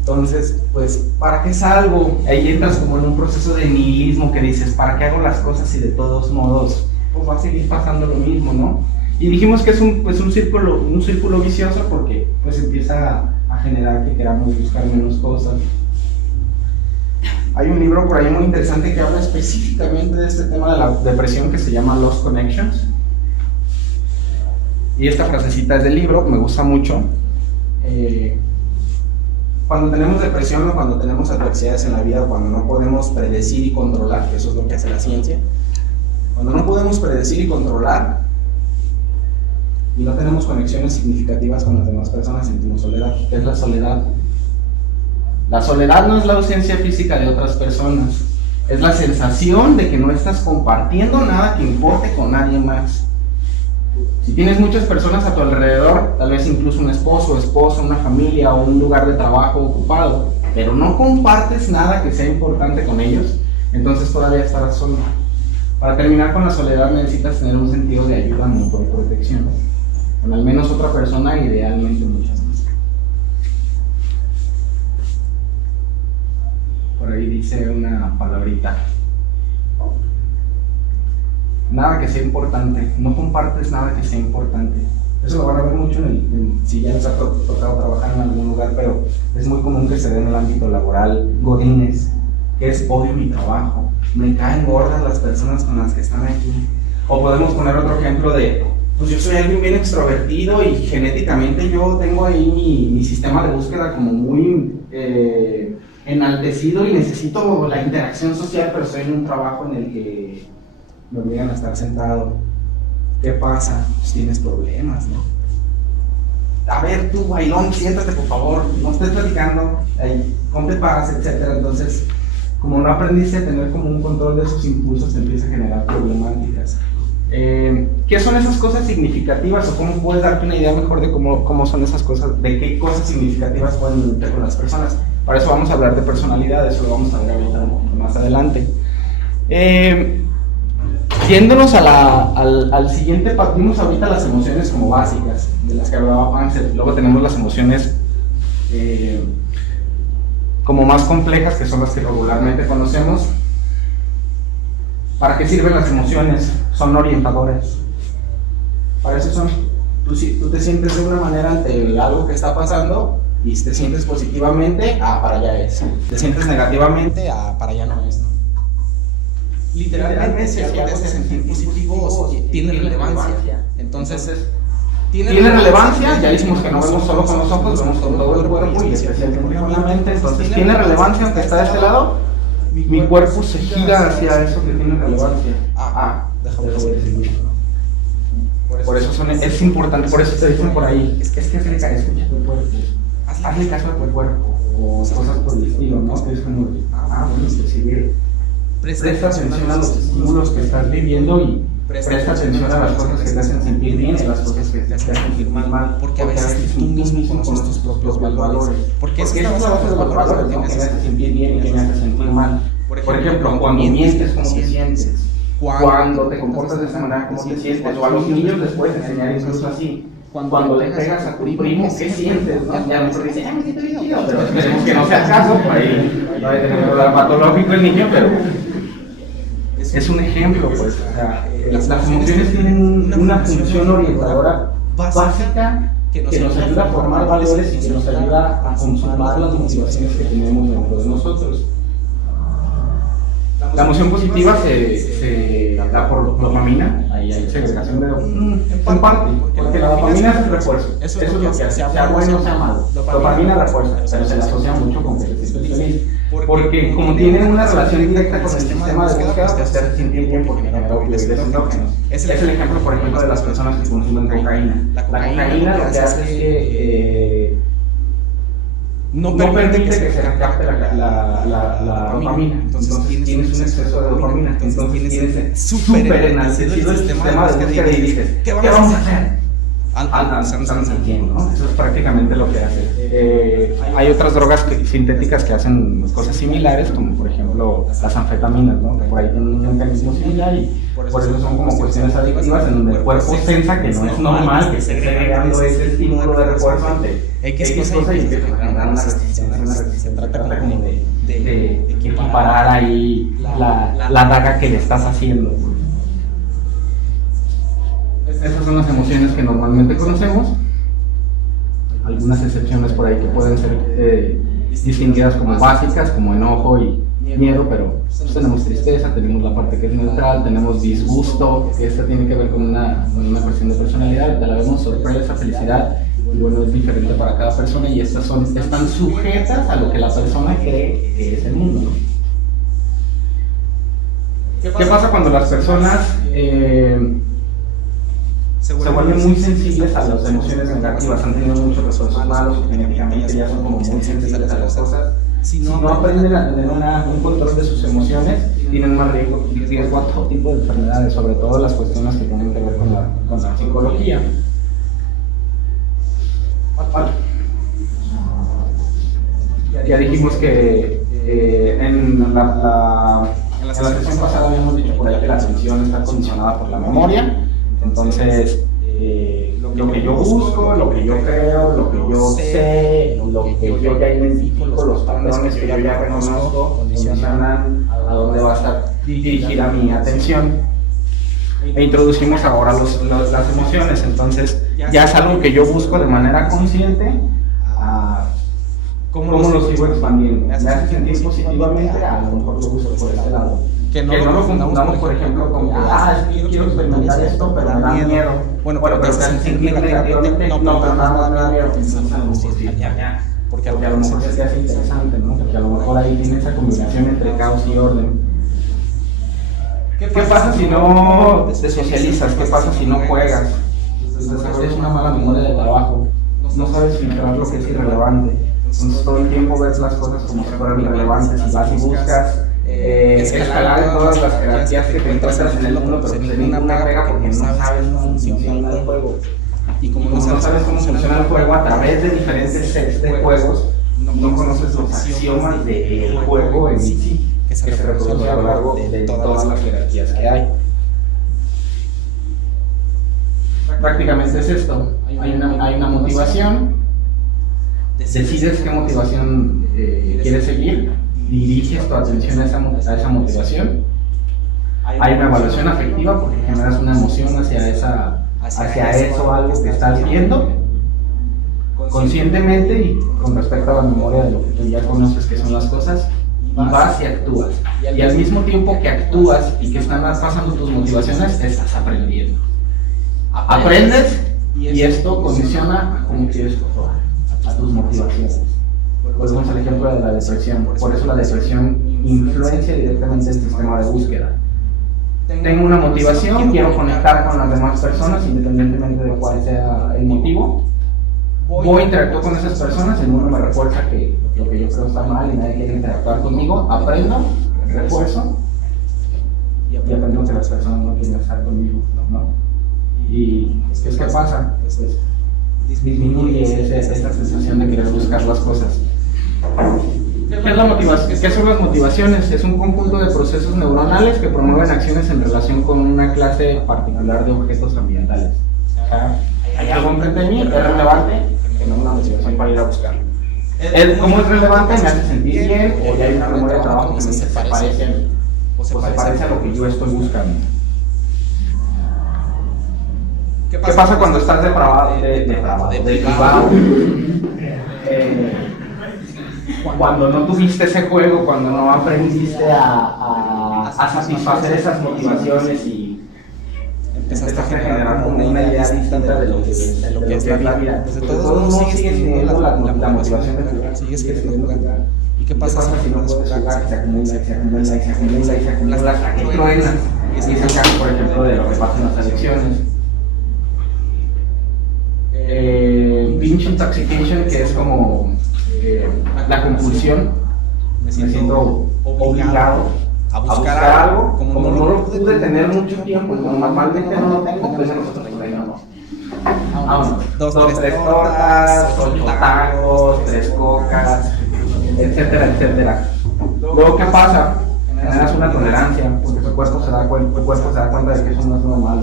Entonces, pues, ¿para qué salgo? Ahí entras como en un proceso de nihilismo que dices, ¿para qué hago las cosas si de todos modos pues va a seguir pasando lo mismo, ¿no? Y dijimos que es un círculo vicioso, porque pues empieza a generar que queramos buscar menos cosas. Hay un libro por ahí muy interesante que habla específicamente de este tema de la depresión, que se llama Lost Connections. Y esta frasecita es del libro, me gusta mucho. Cuando tenemos depresión o cuando tenemos adversidades en la vida, cuando no podemos predecir y controlar, que eso es lo que hace la ciencia, cuando no podemos predecir y controlar y no tenemos conexiones significativas con las demás personas, sentimos soledad. ¿Qué es la soledad? La soledad no es la ausencia física de otras personas, es la sensación de que no estás compartiendo nada que importe con nadie más. Si tienes muchas personas a tu alrededor, tal vez incluso un esposo, esposa, una familia o un lugar de trabajo ocupado, pero no compartes nada que sea importante con ellos, entonces todavía estarás solo. Para terminar con la soledad necesitas tener un sentido de ayuda mutua y protección, con al menos otra persona, idealmente muchas más. Por ahí dice una palabrita. Nada que sea importante, no compartes nada que sea importante. Eso lo van a ver mucho si ya les ha tocado trabajar en algún lugar, pero es muy común que se dé en el ámbito laboral, godines, que es odio mi trabajo, me caen gordas las personas con las que están aquí. O podemos poner otro ejemplo de, pues yo soy alguien bien extrovertido y genéticamente yo tengo ahí mi sistema de búsqueda como muy enaltecido y necesito la interacción social, pero estoy en un trabajo en el que me obligan a estar sentado. ¿Qué pasa? Pues tienes problemas, ¿no? A ver, tú, bailón, siéntate por favor, no estés platicando, ponte paz, etc. Entonces, como no aprendiste a tener como un control de esos impulsos, te empieza a generar problemáticas. ¿Qué son esas cosas significativas? ¿O cómo puedes darte una idea mejor de cómo son esas cosas, de qué cosas significativas pueden unirte con las personas? Para eso vamos a hablar de personalidad, eso lo vamos a ver ahorita más adelante. Yéndonos al siguiente, vimos ahorita las emociones como básicas, de las que hablaba Panksepp. Luego tenemos las emociones como más complejas, que son las que regularmente conocemos. ¿Para qué sirven las emociones? Son orientadoras. Para eso son. Tú te sientes de una manera ante algo que está pasando y te sientes positivamente, para allá es. Te sientes negativamente, para allá no es, ¿no? Literalmente, si algo te hace sentir positivo, tiene relevancia. Entonces, Tiene relevancia, ya dijimos que no vemos solo con los ojos, vemos con todo el cuerpo y especialmente con la mente. Entonces, ¿tiene relevancia aunque está de este lado? Mi cuerpo se gira hacia eso que tiene relevancia. Déjame decirlo. Por eso es importante, por eso te dicen por ahí, es que hazle caso, escucha tu cuerpo, hazle caso a tu cuerpo, o cosas por el estilo, ¿no? Que es como, bueno, pues presta atención a los estímulos que estás viviendo y presta atención a las cosas que te hacen sentir bien y a las cosas que te hacen sentir mal, porque a veces tú mismo conoces tus propios valores, porque esa es la base de los valores, ¿no? Que me hace sentir bien y que me hace sentir mal. Por ejemplo, cuando mientes, ¿cómo te sientes? Cuando te comportas de esa manera, ¿cómo te sientes? O a los niños les puedes enseñar incluso así. Cuando le pegas a tu primo, ¿qué sientes? ¿No? Ya mejor dicen, me siento bien chido, pero esperemos que no sea el caso, por ahí no hay tener problema patológico el niño, pero es un ejemplo, pues. O sea, las emociones tienen una función orientadora básica que nos ayuda a formar valores y que nos ayuda a consumar las motivaciones que tenemos dentro de nosotros. La emoción positiva se da por dopamina, ahí hay segregación de dopamina, en parte, porque la dopamina es el refuerzo, eso es lo que hace, sea bueno o sea malo, dopamina refuerza, pero se la asocia mucho con que te sientes feliz, porque como tiene una relación directa con el sistema de búsqueda, te hace sentir bien porque genera opioides endógenos. Es el ejemplo, por ejemplo, de las personas que consumen cocaína. La cocaína lo que hace es que no permite que se recapte la dopamina, entonces tienes un exceso de dopamina, entonces tienes súper enaltecido el sistema de búsqueda y dices, ¿qué vamos a hacer? Andan sintiendo, ¿no? Eso es prácticamente lo que hace. Hay otras drogas sintéticas que hacen cosas similares, como por ejemplo las anfetaminas, ¿no? Que por ahí tienen un mecanismo similar y por eso son como cuestiones adictivas en donde el cuerpo piensa que no es normal que esté generando ese estímulo de refuerzo ante X cosa y empieza a generar una resistencia. Se trata como de equiparar ahí la daga que le estás haciendo. Esas son las emociones que normalmente conocemos. Algunas excepciones por ahí que pueden ser distinguidas como básicas, como enojo y miedo, pero pues tenemos tristeza, tenemos la parte que es neutral, tenemos disgusto, que esta tiene que ver con una cuestión de personalidad, la vemos sorpresa, felicidad, y bueno, es diferente para cada persona y estas están sujetas a lo que la persona cree que es el mundo, ¿no? ¿Qué pasa cuando las personas se vuelven muy sensibles a las emociones negativas? Han tenido muchos refuerzos malos, genéticamente ya son como muy sensibles a las cosas. Si no aprenden a tener un control de sus emociones, tienen más riesgo a todo tipo de enfermedades, sobre todo las cuestiones que tienen que ver con la psicología. Ya dijimos que en la sesión pasada habíamos dicho por ahí que la atención está condicionada por la memoria. Entonces, lo que yo busco, lo que yo creo, lo que yo sé, lo que yo ya identifico, los patrones que yo ya reconozco, condicionan a dónde va a estar dirigida mi atención. E introducimos ahora las emociones, entonces ya es algo que yo busco de manera consciente, cómo lo sigo expandiendo. Me hace sentir positivamente, a lo mejor lo busco por este lado. Que no lo confundamos, por ejemplo, con que quiero experimentar esto, pero me da miedo. Bueno, pero te hace sentir negativamente, no, pero nada más me da miedo. Porque a lo mejor se hace interesante, ¿no? Porque a lo mejor ahí tiene esa combinación entre caos y orden. ¿Qué pasa si no te socializas? ¿Qué pasa si no juegas? Desarrollas una mala memoria de trabajo, no sabes filtrar lo que es irrelevante. Entonces todo el tiempo ves las cosas como si fueran irrelevantes y vas y buscas escalar en todas las jerarquías que te encuentras en el mundo, pero te viene una pega porque no sabes cómo funciona el juego. Y como no sabes cómo funciona el juego a través de diferentes sets de juegos, no conoces los axiomas del juego en sí, que se reproduce a lo largo de todas las jerarquías que hay. Prácticamente es esto, hay una motivación, decides qué motivación quieres seguir, diriges tu atención a esa motivación, hay una evaluación afectiva porque generas una emoción hacia eso, algo que estás viendo, conscientemente y con respecto a la memoria de lo que tú ya conoces que son las cosas, y vas y actúas. Y al mismo tiempo que actúas y que están pasando tus motivaciones, estás aprendiendo. Aprendes Y esto condiciona cómo quieres actuar, a tus motivaciones. Volvemos al ejemplo de la depresión. Por eso la depresión influencia directamente en el sistema de búsqueda. Tengo una motivación, quiero conectar con las demás personas, independientemente de cuál sea el motivo. Voy a interactuar con esas personas, el mundo me refuerza que lo que yo creo está mal y nadie quiere interactuar conmigo. Aprendo, refuerzo y aprendo que las personas no quieren estar conmigo, ¿no? Y ¿qué pasa? Pues, disminuye esta sensación de querer buscar las cosas. ¿Qué es la motivación? ¿Qué son las motivaciones? Es un conjunto de procesos neuronales que promueven acciones en relación con una clase particular de objetos ambientales. O sea, hay algo enfrente de mí, es relevante, tengo una motivación para ir a buscarlo. ¿Cómo es relevante? Me hace sentir bien, o ya hay una memoria de trabajo que se parece a mí, o se parece a lo que yo estoy buscando. ¿Qué pasa cuando estás deprivado? Cuando no tuviste ese juego, cuando no aprendiste a satisfacer esas motivaciones y empezaste a generar como una idea distinta de lo que es la vida. Pues de todos modos sigues teniendo la motivación de jugar, sigues queriendo jugar. ¿Y qué pasa si no puedes jugar? Se acumula hasta que truenas. Y ese es el caso, por ejemplo, de lo que pasa en las adicciones. Binge intoxication, que es como la compulsión. Me siento obligado a buscar algo, como no lo pude tener mucho tiempo, como normalmente no lo tengo, pues nosotros dos, tres tortas, 8 tacos, 3 cocas, etcétera, etcétera. Luego, ¿qué pasa? Generas una tolerancia, porque tu cuerpo se da cuenta de que eso no es normal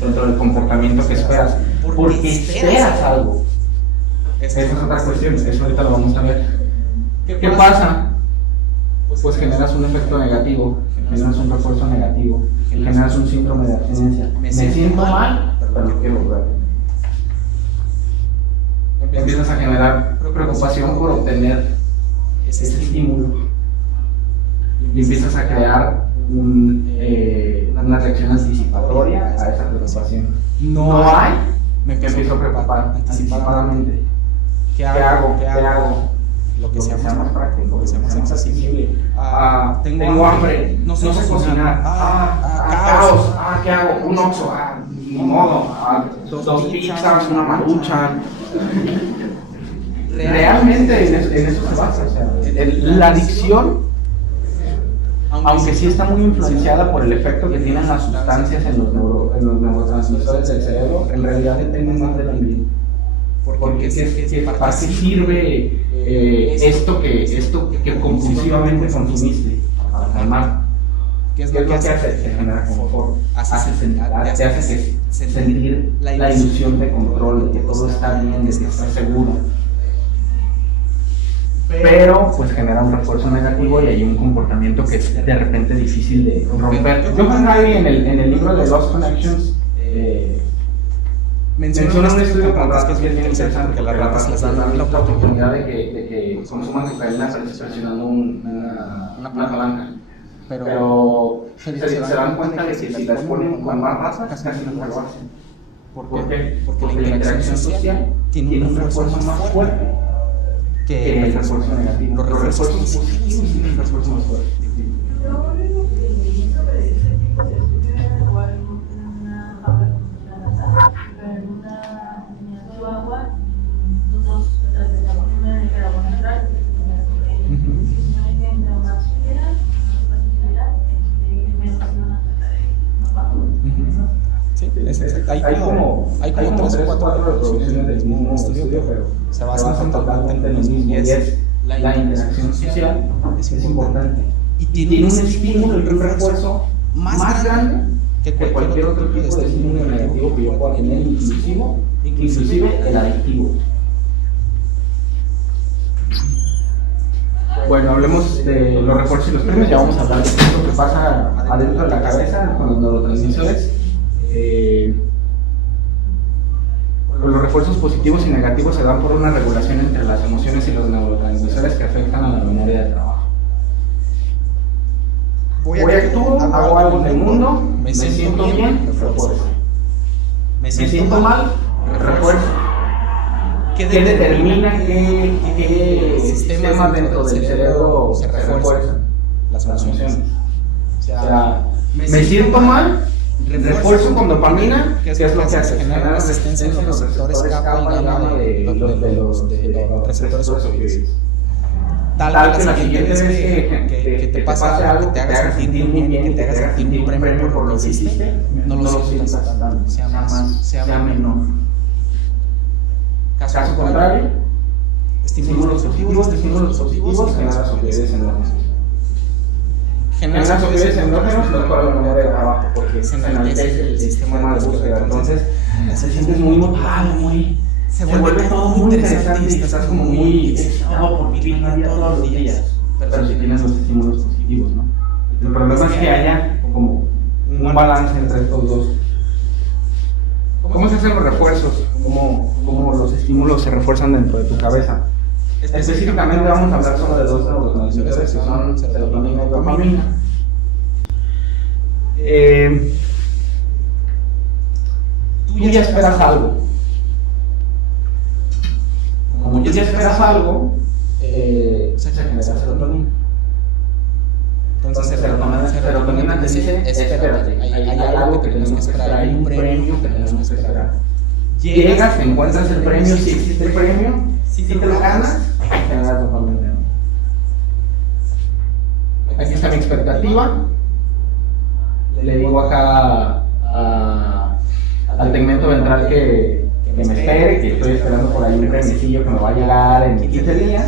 dentro del comportamiento que esperas, porque esperas algo. Esa es otra cuestión, eso ahorita lo vamos a ver. ¿Qué pasa? Pues generas un efecto negativo, generas un refuerzo negativo, generas un síndrome de abstinencia. Me siento mal, pero no quiero volver. Empiezas a generar preocupación por obtener ese estímulo. Y empiezas a crear una reacción anticipatoria a esa preocupación. No hay, me empiezo a preocupar anticipadamente. ¿Qué hago? Lo que sea más práctico, lo que sea más accesible. Tengo hambre, no sé cocinar. Caos. ¿Qué hago? Un Oxxo. Ni modo. 2 pizzas, una Maruchan. Realmente en eso se basa. O sea, la adicción, aunque sí está muy influenciada por el efecto que tienen las sustancias en los neurotransmisores del cerebro, en realidad depende más del ambiente. Porque ¿para qué sirve esto que compulsivamente consumiste? Para calmar. ¿Qué es lo que hace? Se genera confort, te hace sentir la ilusión de control, de que todo está bien, de que estás seguro. Pero pues genera un refuerzo negativo y hay un comportamiento que es de repente difícil de romper. Johan Hari en el libro de Lost Connections menciona un estudio con ratas que es bien interesante, porque las ratas les dan la oportunidad de que consuman cocaína presionando una palanca. Pero se dan cuenta de que si las ponen con más ratas, casi no lo hacen. ¿Por qué? Porque la interacción social tiene un refuerzo más fuerte que el refuerzo negativo. Los refuerzos positivos tienen un refuerzo más fuerte. Hay como 3 o 4 reproducciones del mismo estudio, pero se basan totalmente en lo mismo, y es la interacción social es importante. Y tiene un estímulo y un refuerzo más grande que cualquier otro tipo de estímulo negativo que yo pueda tener, inclusive el adictivo. Bueno, hablemos de los refuerzos y los premios. Ya vamos a hablar de lo que pasa adentro de la cabeza con los neurotransmisores. Los refuerzos positivos y negativos se dan por una regulación entre las emociones y los neurotransmisores que afectan a la memoria de trabajo. Voy a actuar, hago algo en el mundo, me siento bien, refuerzo. Me siento mal, refuerzo. ¿Qué determina qué sistemas dentro del cerebro se refuerzan? Las emociones. O sea, me siento mal, refuerzo con dopamina, ¿qué es lo que hace? Genera resistencia en los receptores kappa y gamma de los receptores opioides. Tal que la siguiente vez que te pase algo, que te haga sentir muy bien, que te haga sentir un premio por lo que hiciste, no lo sientas tanto, sea menor. Caso contrario, estímulos positivos generan opioides endógenos. Generan opioides endógenos, lo cual no de trabajo, porque se enaltece el sistema de búsqueda. Entonces, se sientes muy motivado, se vuelve todo muy interesante y estás como muy excitado por vivir la vida todos los días. Pero si tienes los estímulos positivos, ¿no? El problema es que haya como un balance entre estos dos. ¿Cómo se hacen los refuerzos? ¿Cómo los estímulos se refuerzan dentro de tu cabeza? Específicamente vamos a hablar solo de dos neurotransmisores que son serotonina y dopamina. Tú ya esperas algo. Como ya esperas algo, se genera serotonina. Entonces serotonina te dice, espérate, hay algo que tenemos que esperar, hay un premio que tenemos que esperar. Llegas, encuentras el premio, si existe el premio, si te lo ganas, generas dopamina. Aquí está mi expectativa. Le digo acá al tegmento ventral que me espere, que estoy esperando por ahí un premiecillo que me va a llegar en 15 días.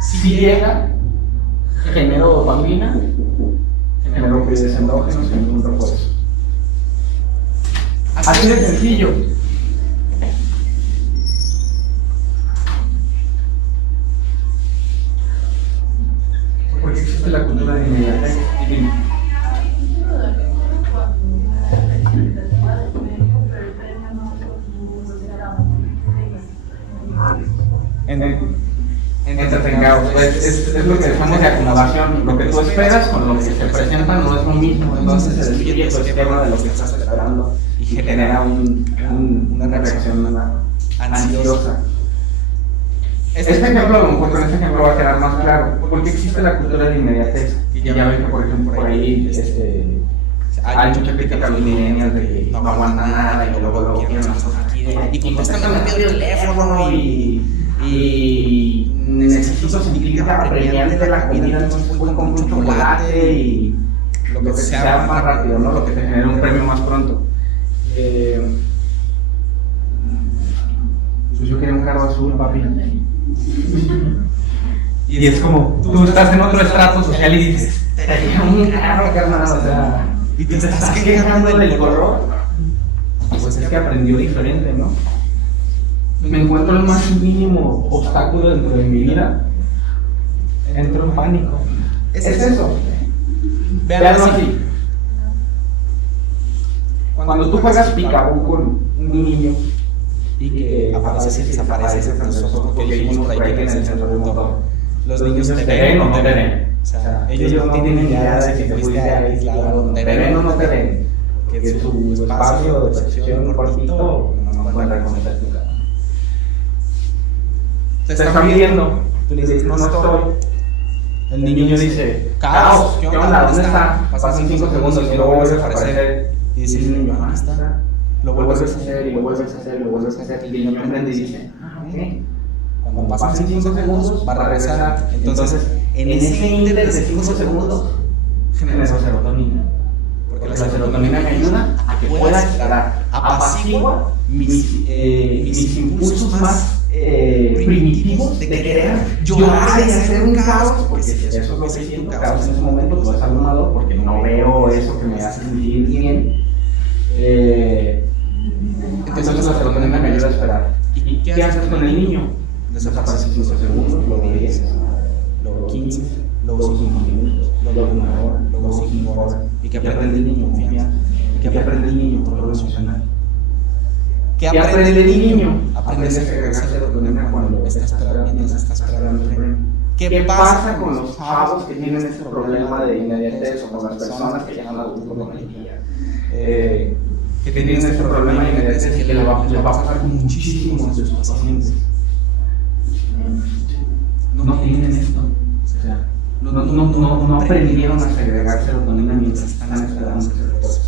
Si llega, genero dopamina, genero opioides endógenos en un refuerzo. Así de sencillo. Porque existe la cultura de inmediatez. Entretengados, es lo que decimos de acomodación. Lo que tú esperas con lo que se presenta no es lo mismo, entonces se destruye tu esquema de lo que estás esperando y genera una reacción ansiosa. Este ejemplo, a lo mejor con este ejemplo va a quedar más claro, porque existe la cultura de inmediatez. Y ya ven que, por ejemplo, por ahí hay mucha crítica a los millennials de que no aguantan nada y luego quieren las cosas aquí y contestan al medio del teléfono y necesito sentir para premiar de la comida, entonces voy con un chocolate y lo que sea más rápido, ¿no? Lo que te genere un premio más pronto. Pues yo quería un carro azul, papi. Y es como, tú estás en otro estrato social y dices, te quería un carro, carnal, o sea, y te estás quejando del color. Pues es que aprendió diferente, ¿no? Me encuentro el más mínimo obstáculo dentro de mi vida, entro en pánico. Es eso. Veanlo así. Cuando tú juegas picabú con un niño y que aparece y desaparece entre los ojos, porque dijimos por ahí que en el centro del motor, los niños te ven o no te ven. O sea, ellos no tienen idea de que te fuiste aislado, te ven o no te ven. Que su espacio de percepción cortito no puede reconocer tu cara. Te están viendo, tú le dices, no estoy. El niño dice, caos, ¿qué onda? ¿Dónde está? Pasan 5 segundos y luego vuelve a aparecer. Y dice el niño, ¿dónde está? Lo vuelves a hacer y lo vuelves a hacer y lo vuelves a hacer. Y el niño aprende y dice, ok. Cuando pasan 5 segundos, va a regresar. Entonces, en ese inter de 5 segundos, genera serotonina. Porque la serotonina me ayuda a que pueda esperar, apacigua mis impulsos más primitivos de querer llorar y hacer un caos, porque si eso es lo que siento, caos en ese momento, pues es abrumador porque no veo eso que me hace sentir bien. Entonces la serotonina me ayuda a esperar. ¿Y qué haces con el niño? Desaparece 15 segundos, luego 10, luego 15, luego 5 minutos, luego 1 hora, luego 5 horas. ¿Y qué aprende el niño? Confianza. ¿Y qué aprende el niño? Control emocional. ¿Qué aprende el niño? Aprende a segregar serotonina cuando está esperando, mientras está esperando el premio. ¿Qué pasa con los chavos que tienen este problema de inmediatez o con las personas que ya no les gusta con el día? que tienen este problema de inmediatez y que les va a pasar con muchísimos de sus pacientes. No tienen esto, o sea, no aprendieron a segregar serotonina mientras están esperando ese reposo.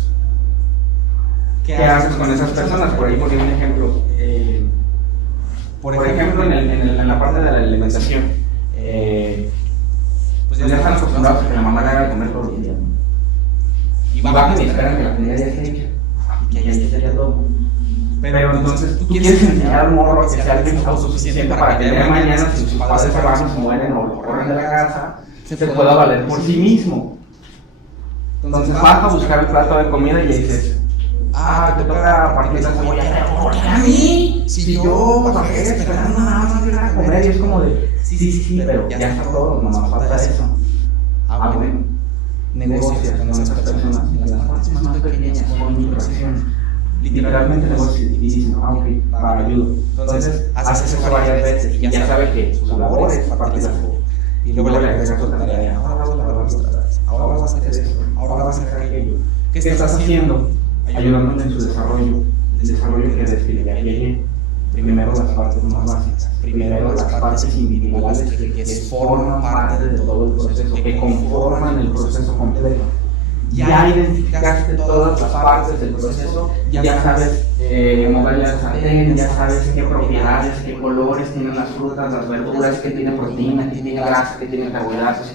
¿Qué haces con esas personas? Por ahí ponía un ejemplo. Por ejemplo, en la parte de la alimentación, pues ya están acostumbrados a que la mamá le haga de comer todos los días. Y bajan y esperan que la comida ya esté hecha, y que ya esté ya todo. Pero entonces tú quieres enseñar al morro que sea alguien autosuficiente para que el día de mañana, si sus padres se van, se mueren o lo corren de la casa, se pueda valer por sí mismo. Entonces vas a buscar el plato de comida y dices, te toca partir la cebolla, ¿por qué a mí? Si yo bajé esperando nada más que ir a comer, y es como de, sí, pero ya está todo, nomás falta eso. Bueno, negocias con esas personas en las partes más pequeñas con microacciones. Literalmente negocias y dicen, ok, para ayuda. Entonces haces eso varias veces y ya sabe que su labor es partir la cebolla. Y luego le agregas otra tarea, ahora vas a lavar los trastes, ahora vas a hacer esto, ahora vas a hacer aquello. ¿Qué estás haciendo? Ayudándole en su desarrollo, el desarrollo que describí. Primero las partes más básicas, primero las partes individuales que forman parte de todo el proceso, que conforman el proceso completo. Ya identificaste todas las partes del proceso, ya sabes cómo va la sartén, ya sabes qué propiedades, qué colores tienen las frutas, las verduras, qué tiene proteína, qué tiene grasa, qué tiene carbohidratos,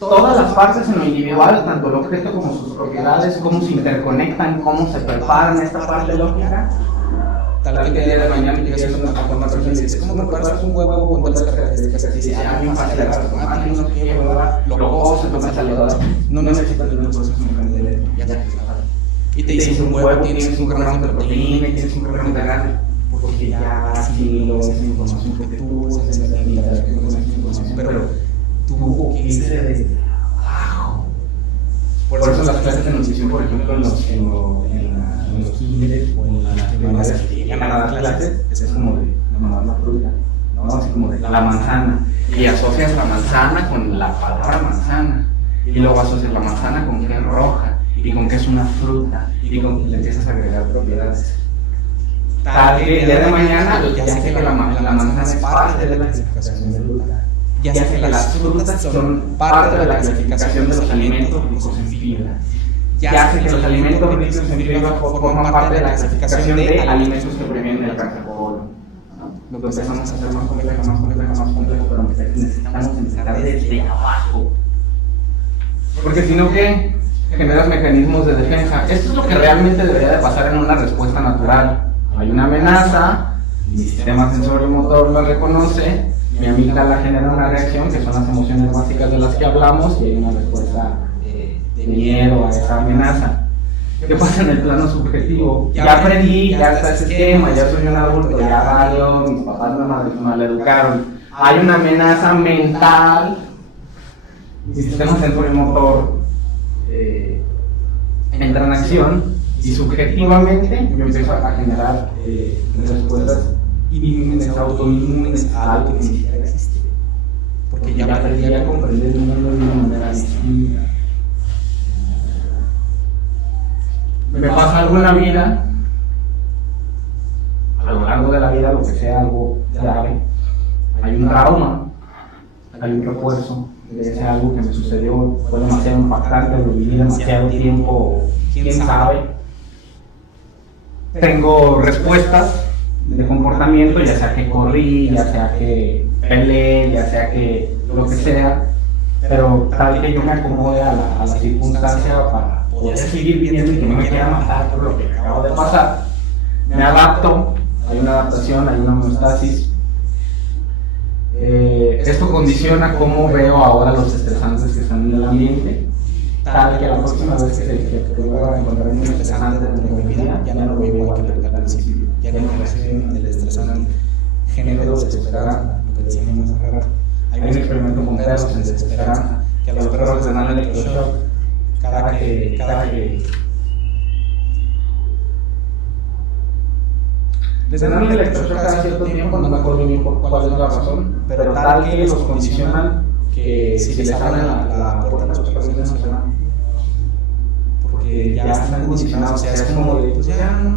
todas las partes en lo individual, tanto el objeto como sus propiedades, cómo se interconectan, cómo se preparan esta parte lógica. Tal vez que el día de mañana llegas a una persona y dices, ¿cómo preparas un huevo con todas las características? Y dice, bien fácil de agarrar tomate, no sé qué, lo cose, toma salador. No necesitas tener un proceso mecánico de ya te y te dice un huevo, tienes un gramo de proteína y tienes un gramo de grasa. Porque ya asimiló esa información que tú usas en la actividad, pero tuvo que irse desde abajo. Por eso las clases de nutrición, por ejemplo, en los kinder o en las primarias que llegan a dar clases, es como de la fruta, ¿no? Es como de la manzana. Y asocias la manzana con la palabra manzana. Y luego asocias la manzana con que es roja, y con que es una fruta, y con que le empiezas a agregar propiedades. Tal que el día de mañana ya sé que la manzana es parte de la clasificación de fruta. Ya sé que las frutas son parte de la clasificación de los alimentos ricos en fibra. Ya sé que los alimentos ricos en fibra forman parte de la clasificación de alimentos que previenen el cáncer por colon. Lo que empezamos a hacer más complejo, pero necesitamos empezar desde abajo. Porque si no, ¿qué? Generas mecanismos de defensa. Esto es lo que realmente debería de pasar en una respuesta natural. Hay una amenaza, mi sistema sensorio-motor lo reconoce, mi amígdala genera una reacción, que son las emociones básicas de las que hablamos, y hay una respuesta de miedo a esa amenaza. ¿Qué pasa en el plano subjetivo? Ya aprendí, ya está ese esquema, ya soy un adulto, ya varios, mis papás me maleducaron. Hay una amenaza mental, mi sistema sensorio-motor entra en acción, y subjetivamente yo empiezo a generar respuestas inmunes, autoinmunes a algo que ni siquiera existe. Porque ya aprendí a comprender el mundo de una manera distinta. Me pasa algo en la vida, a lo largo de la vida, lo que sea algo grave, hay un trauma, hay un refuerzo, debe ser algo que me sucedió, fue demasiado impactante, lo viví demasiado tiempo, quién sabe. Tengo respuestas de comportamiento, ya sea que corrí, ya sea que peleé, ya sea que lo que sea, pero tal que yo me acomode a la circunstancia para poder seguir viviendo y que no me quiera matar por lo que acabo de pasar. Me adapto, hay una adaptación, hay una homeostasis. Esto condiciona cómo veo ahora los estresantes que están en el ambiente, tal que la próxima vez que vuelva a encontrar un estresante dentro de mi vida, ya no lo veo igual que al principio. Ya la información del estresante genera desesperanza, lo que decíamos hace rato. Hay un experimento con perros en desesperanza, que a los perros les dan electroshock cada que les dan electroshock cada cierto tiempo, no me acuerdo bien cuál es la razón, pero tal que los condicionan que si les abren la puerta a las personas no se van. Porque ya están condicionados, o sea, es como de, pues ya no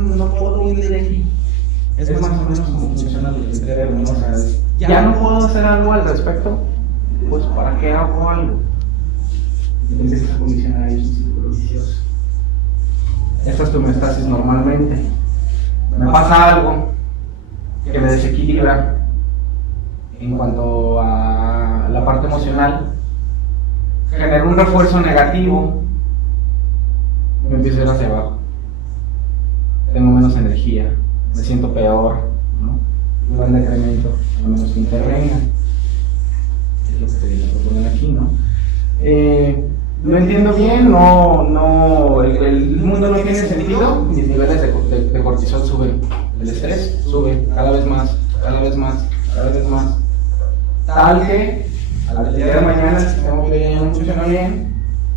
Es más o menos como funciona el cerebro, ¿no? O sea, ya no puedo hacer algo al respecto, pues ¿para qué hago algo? Y empiezas a condicionar ahí un círculo vicioso. Esta es tu homeostasis normalmente. Me pasa algo que me desequilibra en cuanto a la parte emocional, genera un refuerzo negativo, me empiezo a ir hacia abajo, tengo menos energía, me siento peor, ¿no? Un decremento, a menos que intervenga. Es lo que te viene a proponer aquí, ¿no? No entiendo bien, el mundo no tiene sentido, mis niveles de cortisol suben, el estrés sube cada vez más, cada vez más, cada vez más, tal que al día de mañana el sistema ya no funciona bien,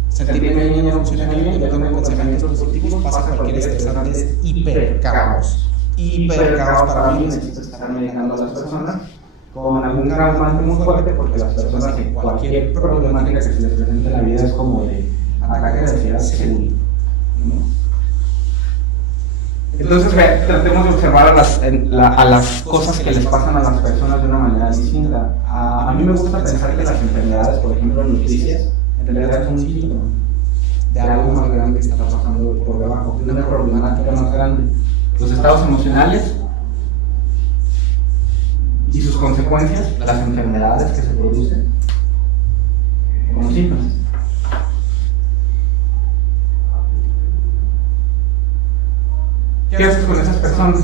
sentirme bien ya no funciona bien, y ya tengo pensamientos positivos, pasa cualquier estresante, es hipercaos. Hipercaos para mí, necesito estar medicando a las personas con algún calmante muy fuerte, porque las personas en cualquier problemática que se les presente en la vida es como de ataque de ansiedad seguro, ¿no? Entonces, tratemos de observar a las cosas que les pasan a las personas de una manera distinta. A mí me gusta pensar que las enfermedades, por ejemplo, nutricias, en realidad son un síntoma de algo más grande que está pasando por debajo, de una problemática más grande. Los estados emocionales y sus consecuencias, las enfermedades que se producen como síntomas. ¿Qué haces con esas personas?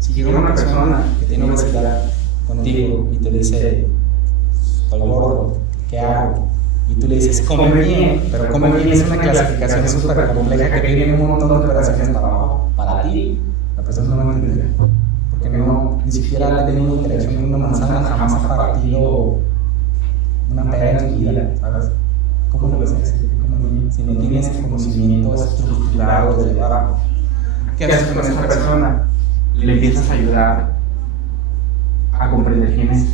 Si llega una persona que tiene obesidad contigo y te dice, estoy gordo, ¿qué hago? Y tú le dices, come bien, pero come bien es una clasificación súper compleja que tiene un montón de operaciones para abajo. Para ti, la persona no va a entender. Porque ni siquiera ha tenido interacción con una manzana, jamás ha partido una pera en su vida, ¿sabes? ¿Cómo lo ves? Si no tienes el conocimiento estructurado de abajo, ¿qué haces con esa persona? Le empiezas a ayudar a comprender quién es,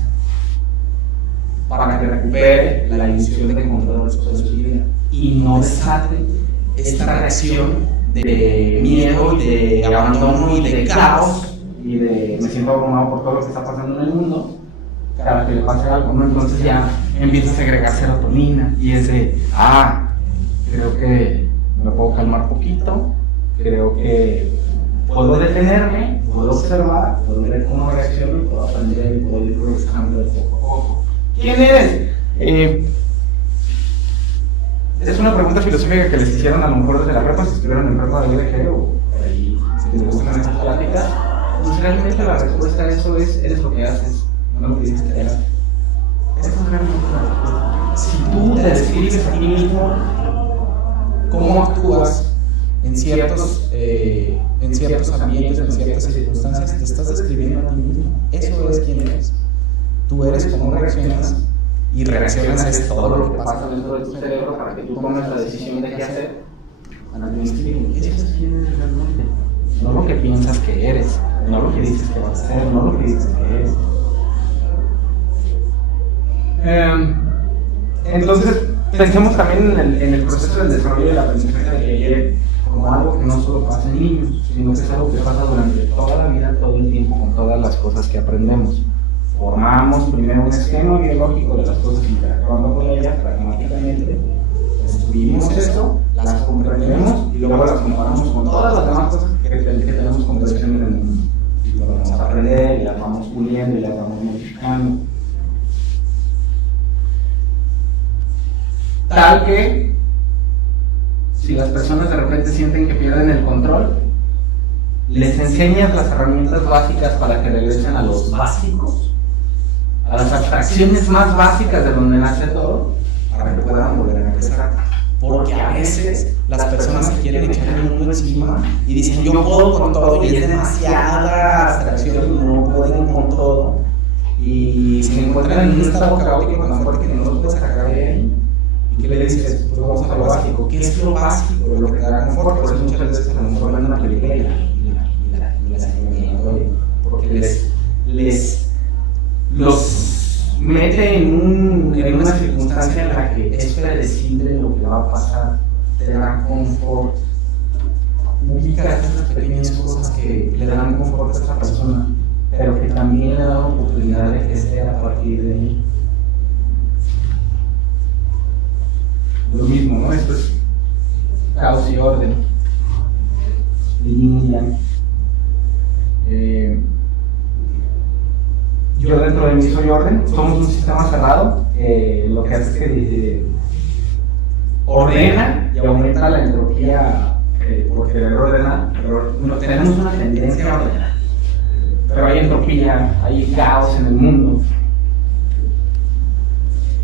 para que recupere la ilusión de control sobre su vida y no desate esta reacción de miedo y de abandono y de caos y de me siento abrumado por todo lo que está pasando en el mundo cada que le pase algo, ¿no? Entonces ya empieza a segregar serotonina y es de, creo que me puedo calmar poquito, creo que puedo detenerme, puedo observar, puedo ver cómo reacciono y puedo aprender y puedo ir progresando de poco a poco. ¿Quién eres? Es una pregunta filosófica que les hicieron a lo mejor desde la prepa, si estuvieron en prepa de IDG o por ahí, si les gustan esas pláticas. Pues realmente la respuesta a eso es, eres lo que haces, no lo que dices que eres. Esa es realmente la respuesta. Si tú te describes a ti mismo, cómo actúas en ciertos ambientes, en ciertas circunstancias, te estás describiendo a ti mismo. Eso es quién eres. Tú eres cómo reaccionas, y reaccionas es todo lo que pasa dentro de tu cerebro para que tú tomes la decisión de qué hacer. Eso es quién eres realmente. No lo que piensas que eres, no lo que dices que vas a hacer, no lo que dices que eres. Entonces, pensemos también en el proceso del desarrollo del aprendizaje de ayer como algo que no solo pasa en niños, sino que es algo que pasa durante toda la vida, todo el tiempo, con todas las cosas que aprendemos. Formamos primero un esquema biológico de las cosas interactuando con ellas pragmáticamente, estudiamos esto, las comprendemos y luego las comparamos con todas las demás cosas que tenemos comprensión en el mundo. Y lo vamos a aprender y las vamos puliendo y las vamos modificando. Tal que, si las personas de repente sienten que pierden el control, les enseñas las herramientas básicas para que regresen a los básicos, a las abstracciones más básicas de donde nace todo, para que puedan volver a empezar. Porque a veces las personas se quieren echar el mundo encima y dicen yo puedo con todo y es demasiada abstracción y no pueden con todo. Y se encuentran en un estado caótico tan fuerte que no los puedes sacar de ahí. ¿Y qué le dices? Pues vamos a lo básico. ¿Qué es lo básico? Lo que te da confort. Por eso muchas veces a lo mejor ven una película y la siguen viendo, porque los mete en una circunstancia en la que es predecible lo que va a pasar, te da confort. Ubica a esas pequeñas cosas que le dan confort a esa persona, pero que también le dan oportunidad de crecer a partir de ahí. Lo mismo, ¿no? Esto es caos y orden. Yin y yang. Yo dentro de mí soy orden, somos un sistema cerrado, lo que hace es que ordena y aumenta la entropía, porque el ordena, pero tenemos una tendencia a ordenar, pero hay entropía, hay caos en el mundo.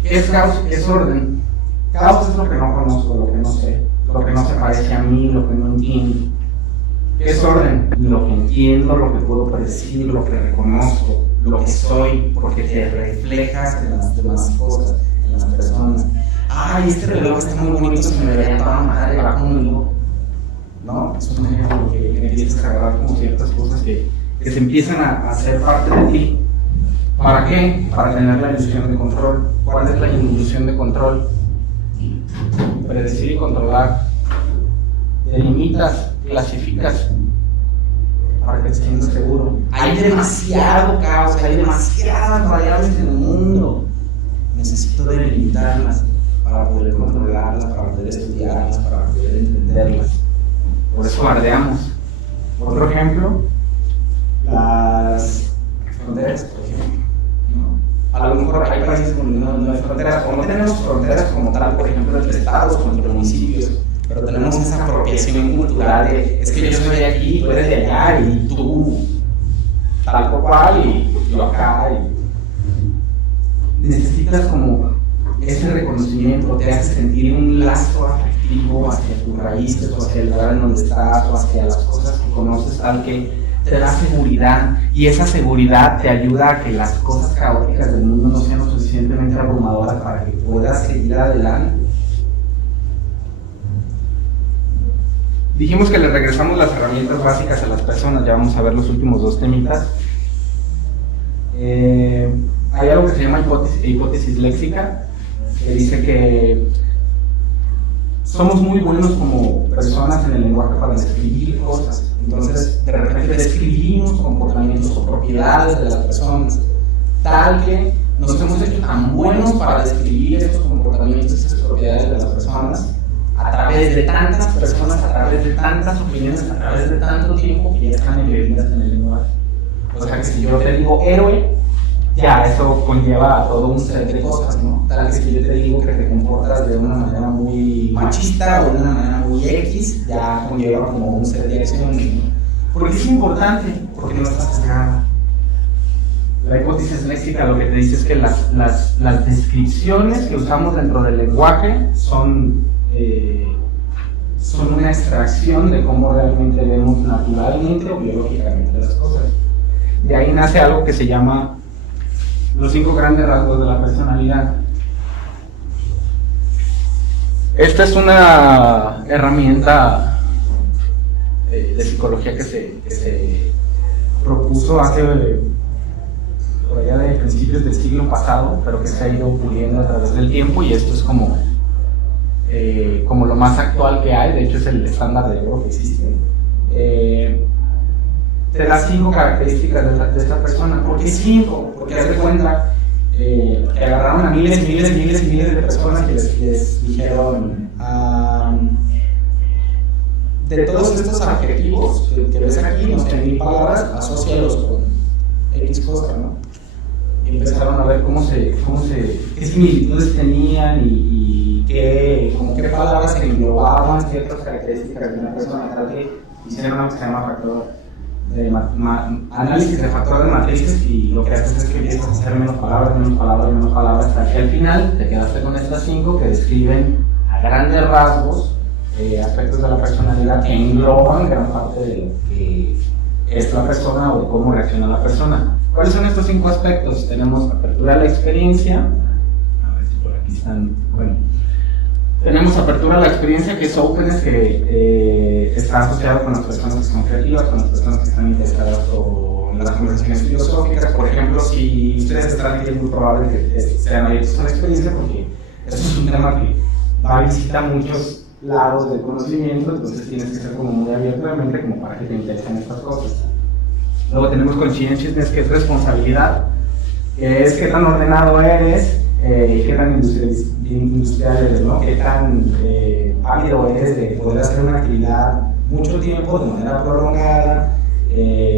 ¿Qué es caos? ¿Qué es orden? Caos es lo que no conozco, lo que no sé, lo que no se parece a mí, lo que no entiendo. ¿Qué es orden? Lo que entiendo, lo que puedo predecir, lo que reconozco, lo que soy, porque te reflejas en las demás cosas, en las personas. Ay, este reloj está muy bonito, se me vería toda madre, va conmigo. No, es un ejemplo que empiezas a agarrar como ciertas cosas que se empiezan a hacer parte de ti. ¿Para qué? Para tener la ilusión de control. ¿Cuál es la ilusión de control? Predecir y controlar. Delimitas, clasificas para que te sientas seguro. Hay demasiado caos, hay demasiadas variables en el mundo. Necesito delimitarlas para poder controlarlas, para poder estudiarlas, para poder entenderlas. Por eso bardeamos. Otro ejemplo, las fronteras, por ejemplo. ¿No? A lo mejor hay países donde no hay fronteras, o no tenemos fronteras como tal, por ejemplo, entre estados o entre municipios. Pero tenemos esa apropiación cultural de, es que yo soy de aquí, tú eres de allá, y tú tal cual, y yo acá. Y necesitas como ese reconocimiento, te hace sentir un lazo afectivo hacia tus raíces, o hacia el lugar en donde estás, o hacia las cosas que conoces, tal que te da seguridad, y esa seguridad te ayuda a que las cosas caóticas del mundo no sean lo suficientemente abrumadoras para que puedas seguir adelante. Dijimos que le regresamos las herramientas básicas a las personas, ya vamos a ver los últimos dos temitas. Hay algo que se llama hipótesis léxica, que dice que somos muy buenos como personas en el lenguaje para describir cosas. Entonces, de repente describimos comportamientos o propiedades de las personas, tal que nos hemos hecho tan buenos para describir estos comportamientos, esas propiedades de las personas, a través de tantas personas, a través de tantas opiniones, a través de tanto tiempo que ya están embebidas en el lenguaje. O sea que si yo te digo héroe, ya eso conlleva a todo un set de cosas, ¿no? Tal que si yo te digo que te comportas de una manera muy machista o de una manera muy X, ya conlleva como un set de acciones, ¿no? ¿Por qué es importante? Porque no estás sesgada. La hipótesis léxica lo que te dice es que las descripciones que usamos dentro del lenguaje son una extracción de cómo realmente vemos naturalmente o biológicamente las cosas. De ahí nace algo que se llama los 5 grandes rasgos de la personalidad. Esta es una herramienta de psicología que se propuso hace por allá de principios del siglo pasado, pero que se ha ido puliendo a través del tiempo, y esto es como lo más actual que hay. De hecho es el estándar de oro que existe. Te da 5 características de esta persona. ¿Por qué 5? Porque haz de cuenta que agarraron a miles de personas y les dijeron de todos estos adjetivos que ves aquí, no sé, 1000 palabras, asócialos con X cosa, ¿no? Y empezaron a ver qué similitudes tenían y qué palabras englobaban ciertas características de una persona, tal que hicieron algo que se llama análisis de factor de matrices, y lo que haces es que empiezas a hacer menos palabras, hasta que al final te quedaste con estas 5 que describen a grandes rasgos aspectos de la personalidad que engloban gran parte de lo que es la persona o de cómo reacciona la persona. ¿Cuáles son estos 5 aspectos? Tenemos apertura a la experiencia, a ver si por aquí están, bueno. Tenemos apertura a la experiencia, que es openness, que está asociado con las personas que son creativas, con las personas que están interesadas con las conversaciones filosóficas. Por ejemplo, si ustedes están aquí, es muy probable que sean abiertos a la experiencia, porque esto es un tema que va a visitar muchos lados del conocimiento, entonces tienes que ser como muy abierto de mente como para que te interesen estas cosas. Luego tenemos conscientiousness, que es responsabilidad, que es qué tan ordenado eres y qué tan industrial eres, ¿no? Qué tan ávido eres de poder hacer una actividad mucho tiempo de manera prolongada,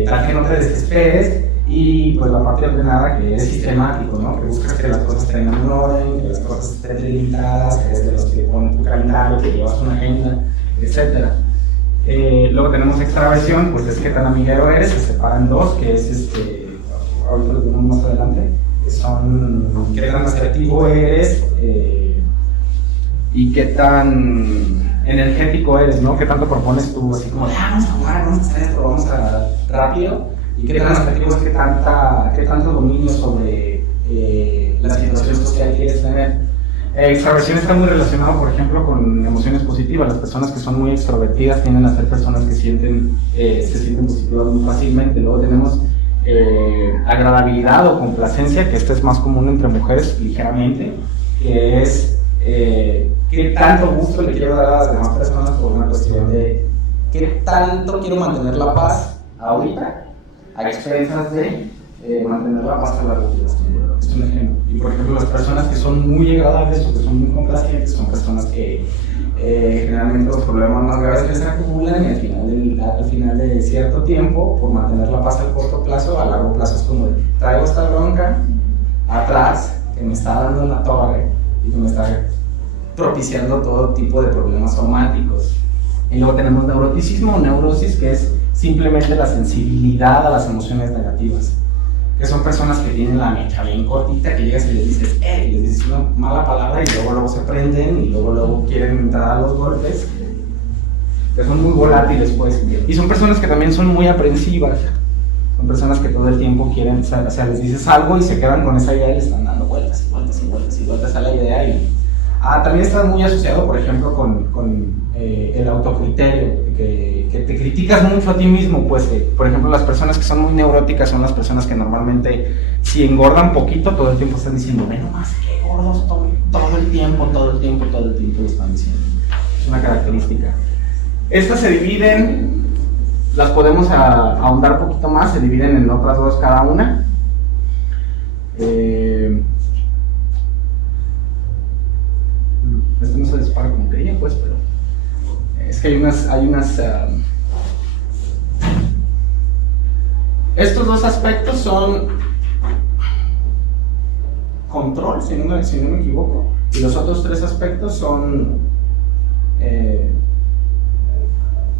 tal que no te desesperes, y pues la parte ordenada, que es sistemático, ¿no? Que buscas que las cosas tengan un orden, que las cosas estén delimitadas, que eres de los que ponen tu calendario, que llevas una agenda, etc. Luego tenemos extraversión, pues es que tan amiguero eres, se separan dos, que es ahorita lo tenemos más adelante, que son qué tan asertivo eres y qué tan energético eres, ¿no? Qué tanto propones tú, así como, vamos a jugar, vamos a hacer esto, vamos a rápido. Y qué tan asertivo es qué tanto dominio sobre la situación social quieres tener. Extraversión está muy relacionado, por ejemplo, con emociones positivas. Las personas que son muy extrovertidas tienden a ser personas que se sienten positivas muy fácilmente. Luego tenemos agradabilidad o complacencia, que esto es más común entre mujeres, ligeramente, que es qué tanto gusto le quiero dar a las demás personas por una cuestión de qué tanto quiero mantener la paz ahorita, a expensas de mantener la paz a largo plazo. Es un ejemplo. Y por ejemplo, las personas que son muy agradables o que son muy complacientes son personas que generalmente los problemas más graves les acumulan y al final de cierto tiempo, por mantener la paz a corto plazo, a largo plazo es como de, traigo esta bronca atrás que me está dando en la torre y que me está propiciando todo tipo de problemas somáticos. Y luego tenemos neuroticismo o neurosis, que es simplemente la sensibilidad a las emociones negativas, que son personas que tienen la mecha bien cortita, que llegas y les dices, y les dices una mala palabra y luego se prenden y luego quieren entrar a los golpes, que son muy volátiles, pues. Y son personas que también son muy aprensivas, son personas que todo el tiempo quieren, o sea, les dices algo y se quedan con esa idea y le están dando vueltas y vueltas y vueltas y vueltas a la idea. Y también está muy asociado, por ejemplo, con el autocriterio, que te criticas mucho a ti mismo, pues. Por ejemplo, las personas que son muy neuróticas son las personas que normalmente, si engordan poquito, todo el tiempo están diciendo, ve nomás, qué gordos estoy, todo el tiempo lo están diciendo. Es una característica. Estas se dividen, las podemos ahondar un poquito más, se dividen en otras dos cada una. Esto no se dispara como quería, pues, pero es que hay unas estos dos aspectos son control, si no me equivoco, y los otros tres aspectos son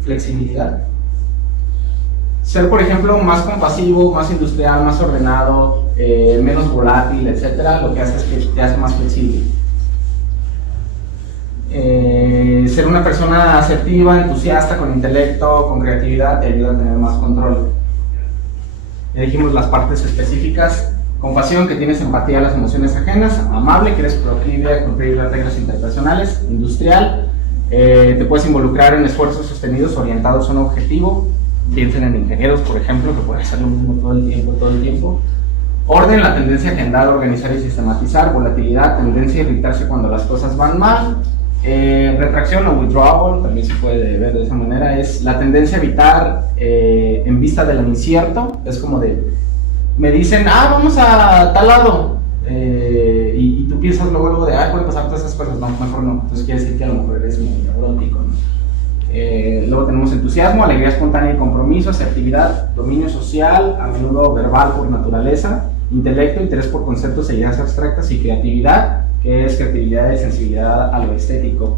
flexibilidad. Ser, por ejemplo, más compasivo, más industrial, más ordenado, menos volátil, etcétera, lo que hace es que te hace más flexible. Ser una persona asertiva, entusiasta, con intelecto, con creatividad, te ayuda a tener más control. Ya dijimos las partes específicas: compasión, que tienes empatía a las emociones ajenas; amable, que eres proclive a cumplir las reglas interpersonales; industrial, te puedes involucrar en esfuerzos sostenidos orientados a un objetivo. Piensen en ingenieros, por ejemplo, que pueden hacer lo mismo todo el tiempo. Orden, la tendencia a agendar, organizar y sistematizar. Volatilidad, tendencia a irritarse cuando las cosas van mal. Retracción o withdrawal, también se puede ver de esa manera, es la tendencia a evitar en vista de lo incierto. Es como de, me dicen, vamos a tal lado, y tú piensas luego de, pueden pasar todas esas cosas, no, mejor no. Entonces quiere decir que a lo mejor eres muy neurótico, ¿no? Luego tenemos entusiasmo, alegría espontánea y compromiso; asertividad, dominio social, a menudo verbal por naturaleza; intelecto, interés por conceptos e ideas abstractas; y creatividad, que es creatividad y sensibilidad a lo estético.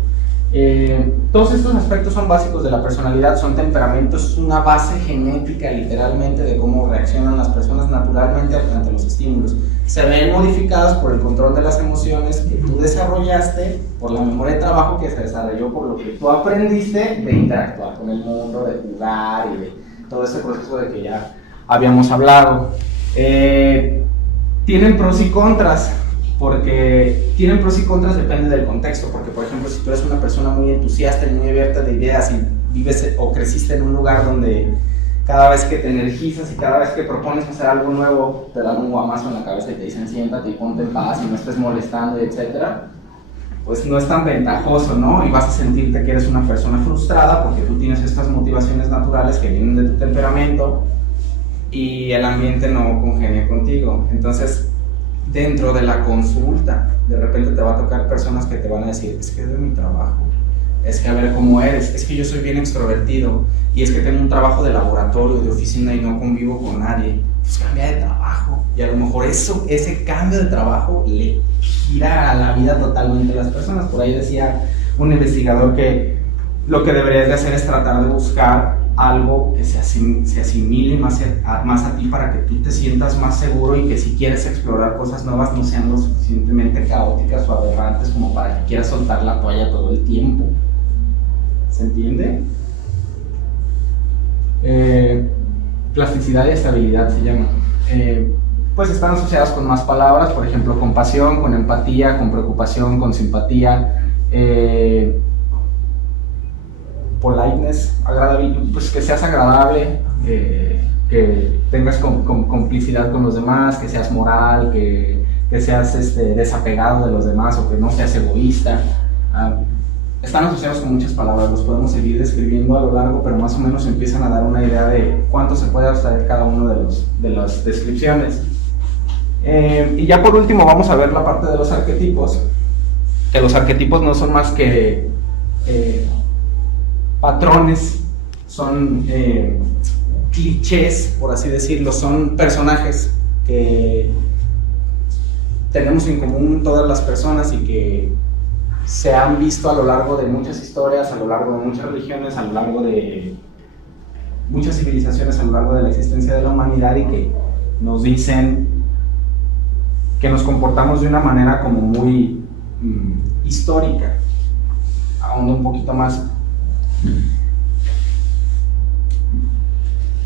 Todos estos aspectos son básicos de la personalidad, son temperamentos, una base genética literalmente de cómo reaccionan las personas naturalmente ante los estímulos. Se ven modificadas por el control de las emociones que tú desarrollaste, por la memoria de trabajo que se desarrolló, por lo que tú aprendiste de interactuar con el mundo, de jugar y de todo este proceso de que ya habíamos hablado. Tienen pros y contras. Depende del contexto, porque por ejemplo, si tú eres una persona muy entusiasta y muy abierta de ideas y vives o creciste en un lugar donde cada vez que te energizas y cada vez que propones hacer algo nuevo te dan un guamazo en la cabeza y te dicen siéntate y ponte en paz y no estés molestando, etc., pues no es tan ventajoso, ¿no? Y vas a sentirte que eres una persona frustrada porque tú tienes estas motivaciones naturales que vienen de tu temperamento y el ambiente no congenia contigo. Entonces, dentro de la consulta, de repente te va a tocar personas que te van a decir, es que es de mi trabajo, es que a ver cómo eres, es que yo soy bien extrovertido y es que tengo un trabajo de laboratorio, de oficina y no convivo con nadie. Pues cambia de trabajo y a lo mejor ese cambio de trabajo le gira a la vida totalmente a las personas. Por ahí decía un investigador que lo que deberías de hacer es tratar de buscar algo que se asimile más a ti para que tú te sientas más seguro y que si quieres explorar cosas nuevas no sean lo suficientemente caóticas o aberrantes como para que quieras soltar la toalla todo el tiempo. ¿Se entiende? Plasticidad y estabilidad se llama. Pues están asociadas con más palabras, por ejemplo, con pasión, con empatía, con preocupación, con simpatía. Politeness, pues que seas agradable, que tengas complicidad con los demás, que seas moral, que seas desapegado de los demás o que no seas egoísta. Están asociados con muchas palabras, los podemos seguir describiendo a lo largo, pero más o menos empiezan a dar una idea de cuánto se puede abstraer cada uno de las descripciones. Y ya por último vamos a ver la parte de los arquetipos, que los arquetipos no son más que patrones, son clichés, por así decirlo, son personajes que tenemos en común todas las personas y que se han visto a lo largo de muchas historias, a lo largo de muchas religiones, a lo largo de muchas civilizaciones, a lo largo de la existencia de la humanidad y que nos dicen que nos comportamos de una manera como muy histórica. Aún un poquito más.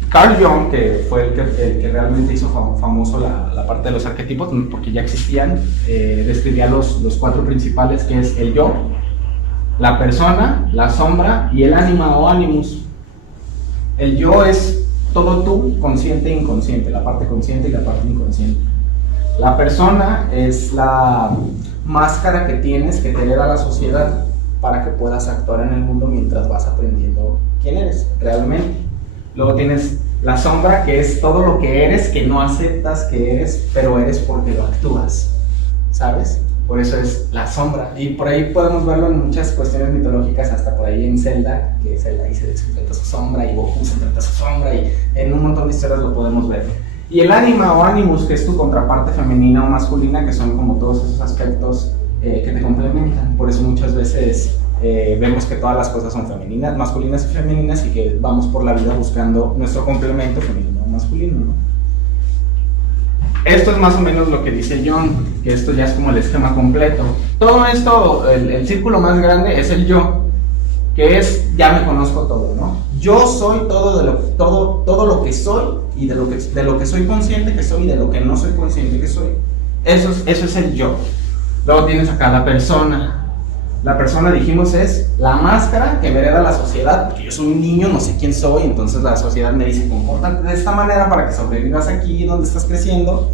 Carl Jung, que fue el que realmente hizo famoso la parte de los arquetipos, porque ya existían, describía los cuatro principales, que es el yo, la persona, la sombra y el ánima o animus. El yo es todo tú, consciente e inconsciente, la parte consciente y la parte inconsciente. La persona es la máscara que tienes, que te le da la sociedad para que puedas actuar en el mundo mientras vas aprendiendo quién eres realmente. Luego tienes la sombra, que es todo lo que eres, que no aceptas que eres, pero eres porque lo actúas, ¿sabes? Por eso es la sombra. Y por ahí podemos verlo en muchas cuestiones mitológicas, hasta por ahí en Zelda, que Zelda ahí se enfrenta a su sombra, y Goku se enfrenta a su sombra, y en un montón de historias lo podemos ver. Y el ánima o animus, que es tu contraparte femenina o masculina, que son como todos esos aspectos que te complementan. Por eso muchas veces vemos que todas las cosas son femeninas, masculinas y femeninas, y que vamos por la vida buscando nuestro complemento femenino o masculino, ¿no? Esto es más o menos lo que dice Jung, que esto ya es como el esquema completo. Todo esto, el círculo más grande es el yo, que es ya me conozco todo, ¿no? Yo soy todo lo que soy y de lo que soy consciente que soy y de lo que no soy consciente que soy. Eso es el yo. Luego tienes acá la persona. La persona, dijimos, es la máscara que me hereda la sociedad, porque yo soy un niño, no sé quién soy, entonces la sociedad me dice, compórtate de esta manera para que sobrevivas aquí donde estás creciendo.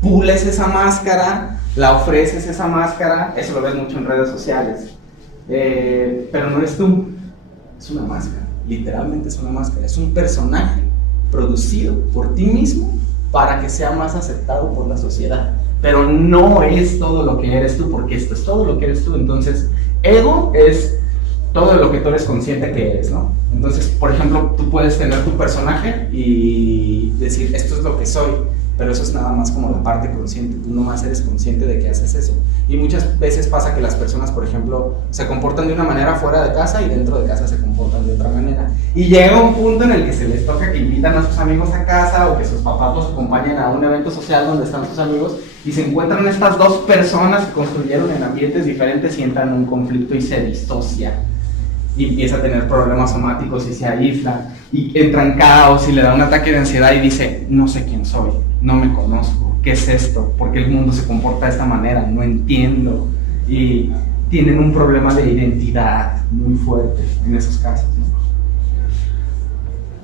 Pules esa máscara, la ofreces esa máscara, eso lo ves mucho en redes sociales, pero no eres tú, es una máscara, literalmente es una máscara, es un personaje producido por ti mismo para que sea más aceptado por la sociedad. Pero no es todo lo que eres tú, porque esto es todo lo que eres tú. Entonces, ego es todo lo que tú eres consciente que eres, ¿no? Entonces, por ejemplo, tú puedes tener tu personaje y decir, esto es lo que soy, pero eso es nada más como la parte consciente. Tú nomás eres consciente de que haces eso. Y muchas veces pasa que las personas, por ejemplo, se comportan de una manera fuera de casa y dentro de casa se comportan de otra manera. Y llega un punto en el que se les toca que invitan a sus amigos a casa o que sus papás los acompañen a un evento social donde están sus amigos y se encuentran estas dos personas que construyeron en ambientes diferentes y entran en un conflicto y se disocia. Y empieza a tener problemas somáticos y se aísla y entra en caos y le da un ataque de ansiedad y dice, no sé quién soy, no me conozco, ¿qué es esto? ¿Por qué el mundo se comporta de esta manera? No entiendo. Y tienen un problema de identidad muy fuerte en esos casos, ¿no?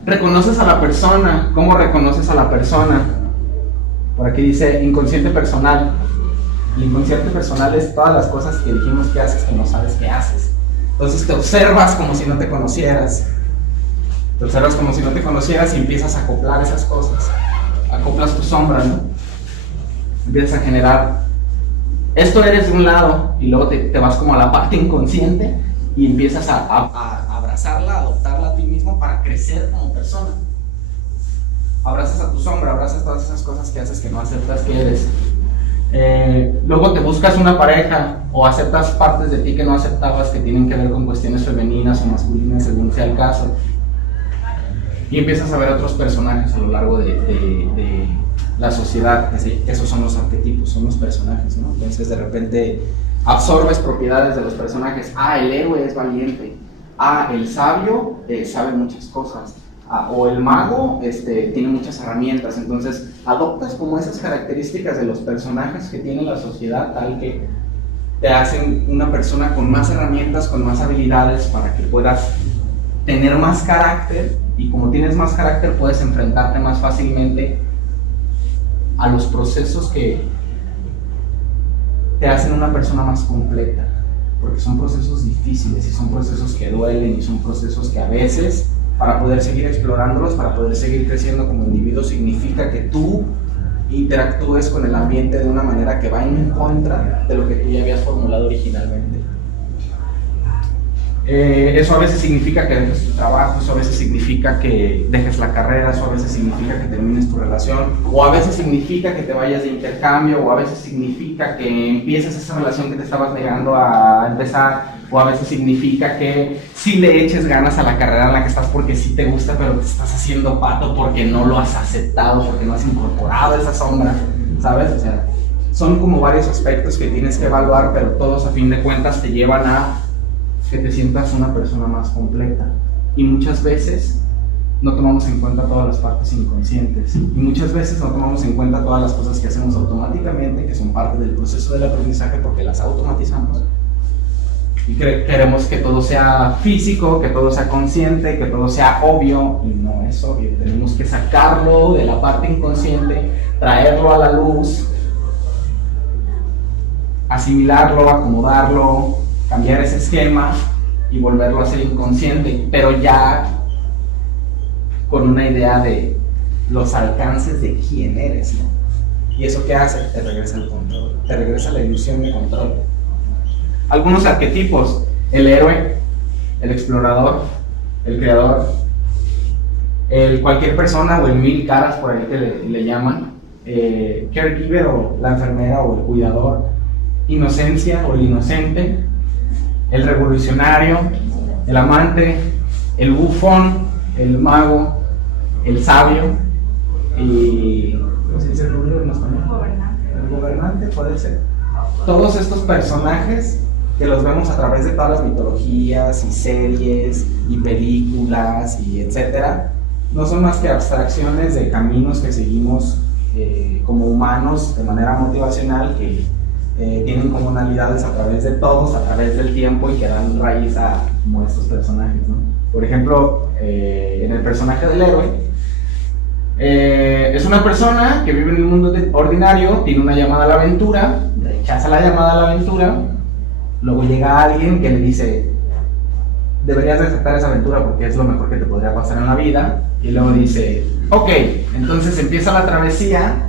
Reconoces a la persona. ¿Cómo reconoces a la persona? Por aquí dice inconsciente personal. El inconsciente personal es todas las cosas que dijimos que haces que no sabes que haces. Entonces te observas como si no te conocieras. Te observas como si no te conocieras y empiezas a acoplar esas cosas. Acoplas tu sombra, ¿no? Empiezas a generar. Esto eres de un lado y luego te vas como a la parte inconsciente y empiezas a abrazarla, a adoptarla a ti mismo para crecer como persona. Abrazas a tu sombra, abrazas todas esas cosas que haces que no aceptas que eres. Luego te buscas una pareja o aceptas partes de ti que no aceptabas que tienen que ver con cuestiones femeninas o masculinas según sea el caso. Y empiezas a ver otros personajes a lo largo de la sociedad, esos son los arquetipos, son los personajes, ¿no? Entonces de repente absorbes propiedades de los personajes. El héroe es valiente. El sabio sabe muchas cosas. O el mago tiene muchas herramientas. Entonces adoptas como esas características de los personajes que tiene la sociedad, tal que te hacen una persona con más herramientas, con más habilidades para que puedas tener más carácter, y como tienes más carácter puedes enfrentarte más fácilmente a los procesos que te hacen una persona más completa, porque son procesos difíciles y son procesos que duelen y son procesos que a veces, para poder seguir explorándolos, para poder seguir creciendo como individuo, significa que tú interactúes con el ambiente de una manera que va en contra de lo que tú ya habías formulado originalmente. Eso a veces significa que dejes tu trabajo, eso a veces significa que dejes la carrera, eso a veces significa que termines tu relación, o a veces significa que te vayas de intercambio, o a veces significa que empieces esa relación que te estabas negando a empezar, o a veces significa que sí le eches ganas a la carrera en la que estás porque sí te gusta, pero te estás haciendo pato porque no lo has aceptado, porque no has incorporado esa sombra, ¿sabes? O sea, son como varios aspectos que tienes que evaluar, pero todos a fin de cuentas te llevan a que te sientas una persona más completa. Y muchas veces no tomamos en cuenta todas las partes inconscientes, y muchas veces no tomamos en cuenta todas las cosas que hacemos automáticamente, que son parte del proceso del aprendizaje, porque las automatizamos y queremos que todo sea físico, que todo sea consciente, que todo sea obvio, y no es obvio. Tenemos que sacarlo de la parte inconsciente, traerlo a la luz, asimilarlo, acomodarlo, cambiar ese esquema y volverlo a ser inconsciente, pero ya con una idea de los alcances de quién eres, ¿no? ¿Y eso qué hace? Te regresa el control, te regresa la ilusión de control. Algunos arquetipos: el héroe, el explorador, el creador, cualquier persona o el mil caras por ahí que le llaman, caregiver o la enfermera o el cuidador, inocencia o el inocente, el revolucionario, el amante, el bufón, el mago, el sabio y ¿cómo se dice el rubio en español? El gobernante puede ser. Todos estos personajes que los vemos a través de todas las mitologías y series y películas y etcétera, no son más que abstracciones de caminos que seguimos como humanos de manera motivacional, que tienen comunalidades a través de todos, a través del tiempo, y que dan raíz a como estos personajes, ¿no? Por ejemplo, en el personaje del héroe, es una persona que vive en el mundo ordinario, tiene una llamada a la aventura, rechaza la llamada a la aventura, luego llega alguien que le dice: deberías de aceptar esa aventura porque es lo mejor que te podría pasar en la vida, y luego dice: ok, entonces empieza la travesía.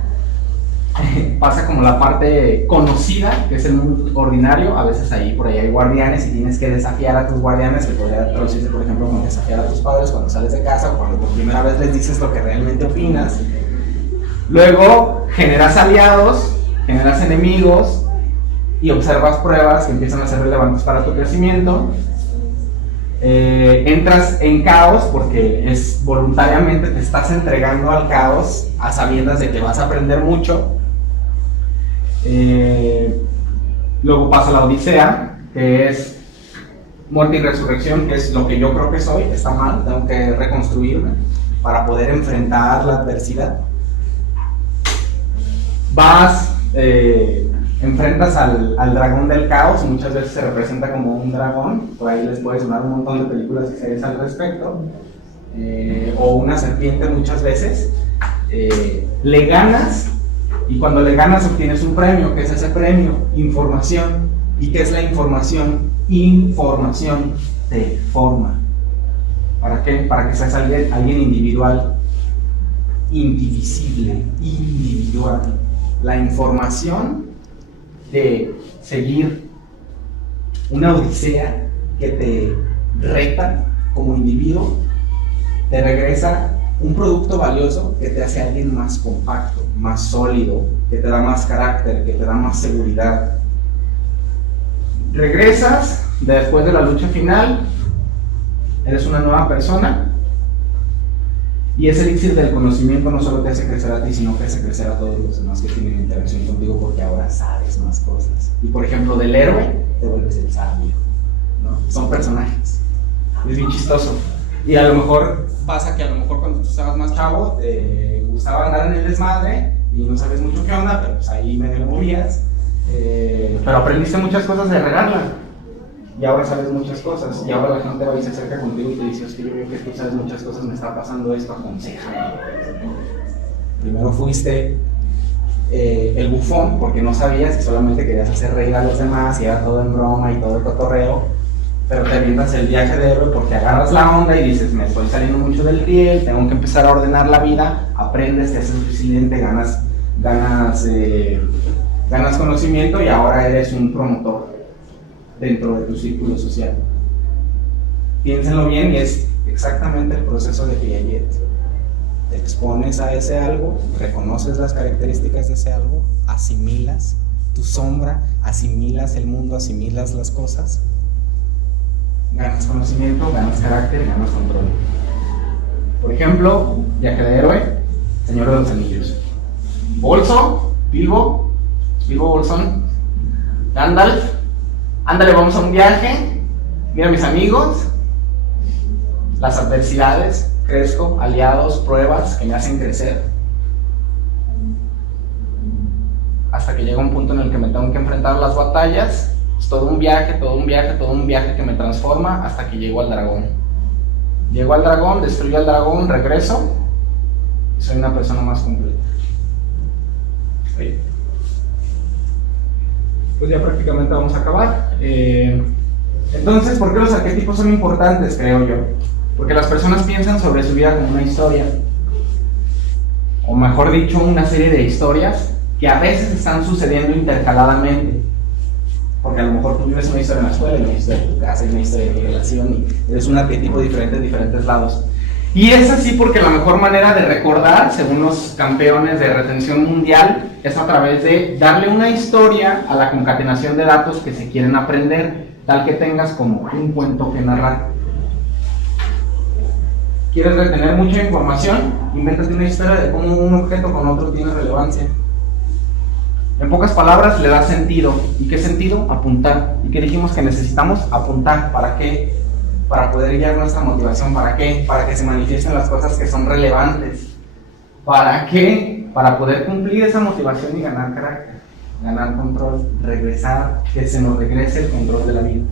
Pasa como la parte conocida, que es el mundo ordinario. A veces ahí por ahí hay guardianes y tienes que desafiar a tus guardianes, que podría traducirse por ejemplo como desafiar a tus padres cuando sales de casa, o cuando por primera vez les dices lo que realmente opinas. Luego generas aliados, generas enemigos y observas pruebas que empiezan a ser relevantes para tu crecimiento. Entras en caos porque es voluntariamente te estás entregando al caos a sabiendas de que vas a aprender mucho. Luego pasa la Odisea, que es muerte y resurrección, que es lo que yo creo que soy, está mal, tengo que reconstruirme para poder enfrentar la adversidad. Vas, enfrentas al dragón del caos, muchas veces se representa como un dragón, por ahí les puede sonar un montón de películas y series al respecto, o una serpiente muchas veces. Le ganas Y cuando le ganas obtienes un premio. ¿Qué es ese premio? Información. ¿Y qué es la información? Información te forma. ¿Para qué? Para que seas alguien individual, indivisible, individual. La información de seguir una odisea que te reta como individuo, te regresa un producto valioso que te hace alguien más compacto, más sólido, que te da más carácter, que te da más seguridad. Regresas después de la lucha final, eres una nueva persona, y ese elixir del conocimiento no solo te hace crecer a ti, sino que hace crecer a todos los demás que tienen interacción contigo, porque ahora sabes más cosas. Y por ejemplo, del héroe te vuelves el sabio, ¿no? Son personajes. Es bien chistoso. Y a lo mejor pasa que a lo mejor cuando tú estabas más chavo te gustaba andar en el desmadre y no sabes mucho qué onda, pero pues ahí medio lo movías. Pero aprendiste muchas cosas de regarla. Y ahora sabes muchas cosas. Y ahora la gente va y se acerca contigo y te dice: es que yo veo que tú sabes muchas cosas, me está pasando esto, aconséjame. Primero fuiste el bufón porque no sabías y solamente querías hacer reír a los demás y era todo en broma y todo el cotorreo. Pero te avientas el viaje de héroe porque agarras la onda y dices: me estoy saliendo mucho del riel, tengo que empezar a ordenar la vida. Aprendes, te haces resiliente, ganas conocimiento y ahora eres un promotor dentro de tu círculo social. Piénsenlo bien y es exactamente el proceso de Piaget. Te expones a ese algo, reconoces las características de ese algo, asimilas tu sombra, asimilas el mundo, asimilas las cosas, ganas conocimiento, ganas carácter, ganas control. Por ejemplo, viaje de héroe, Señor de los Anillos. Bolso, Bilbo Bolsón, Gandalf, ándale, vamos a un viaje, mira mis amigos, las adversidades, crezco, aliados, pruebas que me hacen crecer, hasta que llega un punto en el que me tengo que enfrentar las batallas. Es todo un viaje que me transforma hasta que llego al dragón. Llego al dragón, destruyo al dragón, regreso y soy una persona más completa. Oye. Pues ya prácticamente vamos a acabar. Entonces, ¿por qué los arquetipos son importantes, creo yo? Porque las personas piensan sobre su vida como una historia, o mejor dicho, una serie de historias que a veces están sucediendo intercaladamente. Porque a lo mejor tú vives una historia en la escuela, y una historia en tu casa, y una historia de tu relación, y eres un arquetipo diferente en diferentes lados. Y es así porque la mejor manera de recordar, según los campeones de retención mundial, es a través de darle una historia a la concatenación de datos que se quieren aprender, tal que tengas como un cuento que narrar. ¿Quieres retener mucha información? Invéntate una historia de cómo un objeto con otro tiene relevancia. En pocas palabras, le da sentido. ¿Y qué sentido? Apuntar. ¿Y qué dijimos que necesitamos? Apuntar. ¿Para qué? Para poder guiar nuestra motivación. ¿Para qué? Para que se manifiesten las cosas que son relevantes. ¿Para qué? Para poder cumplir esa motivación y ganar carácter, ganar control, regresar, que se nos regrese el control de la vida.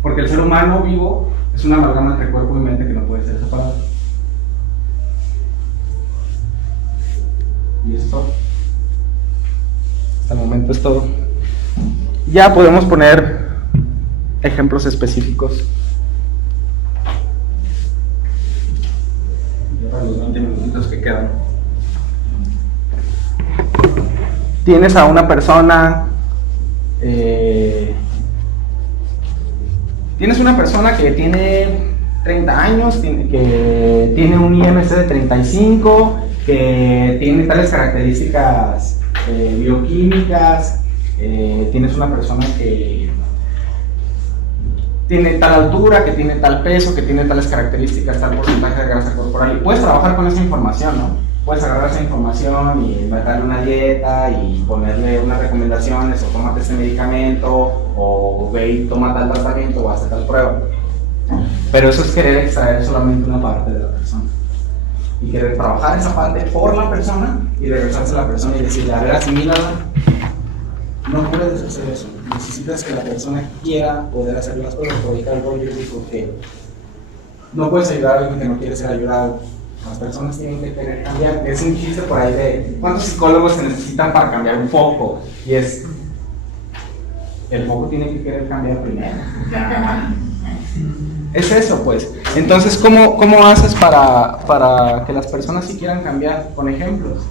Porque el ser humano vivo es una amalgama entre cuerpo y mente que no puede ser separado. Y eso es todo. Hasta el momento es todo. Ya podemos poner ejemplos específicos. Ya para los 20 minutitos que quedan. Tienes a una persona, que tiene 30 años, que tiene un IMC de 35, que tiene tales características bioquímicas. Tienes una persona que tiene tal altura, que tiene tal peso, que tiene tales características, tal porcentaje de grasa corporal, y puedes trabajar con esa información, ¿no? Puedes agarrar esa información y inventarle una dieta y ponerle unas recomendaciones, o tómate este medicamento, o ve y toma tal tratamiento, o hace tal prueba. Pero eso es querer extraer solamente una parte de la persona. Y querer trabajar esa parte por la persona y regresarse a la persona y decirle: a ver, asimílala. No puedes hacer eso. Necesitas que la persona quiera poder hacer las cosas. Por ahí Carl Rogers dijo que no puedes ayudar a alguien que no quiere ser ayudado. Las personas tienen que querer cambiar. Es un chiste por ahí de ¿cuántos psicólogos se necesitan para cambiar un foco? Y es, el foco tiene que querer cambiar primero. Es eso, pues. Entonces, ¿cómo haces para que las personas sí quieran cambiar? Con ejemplos.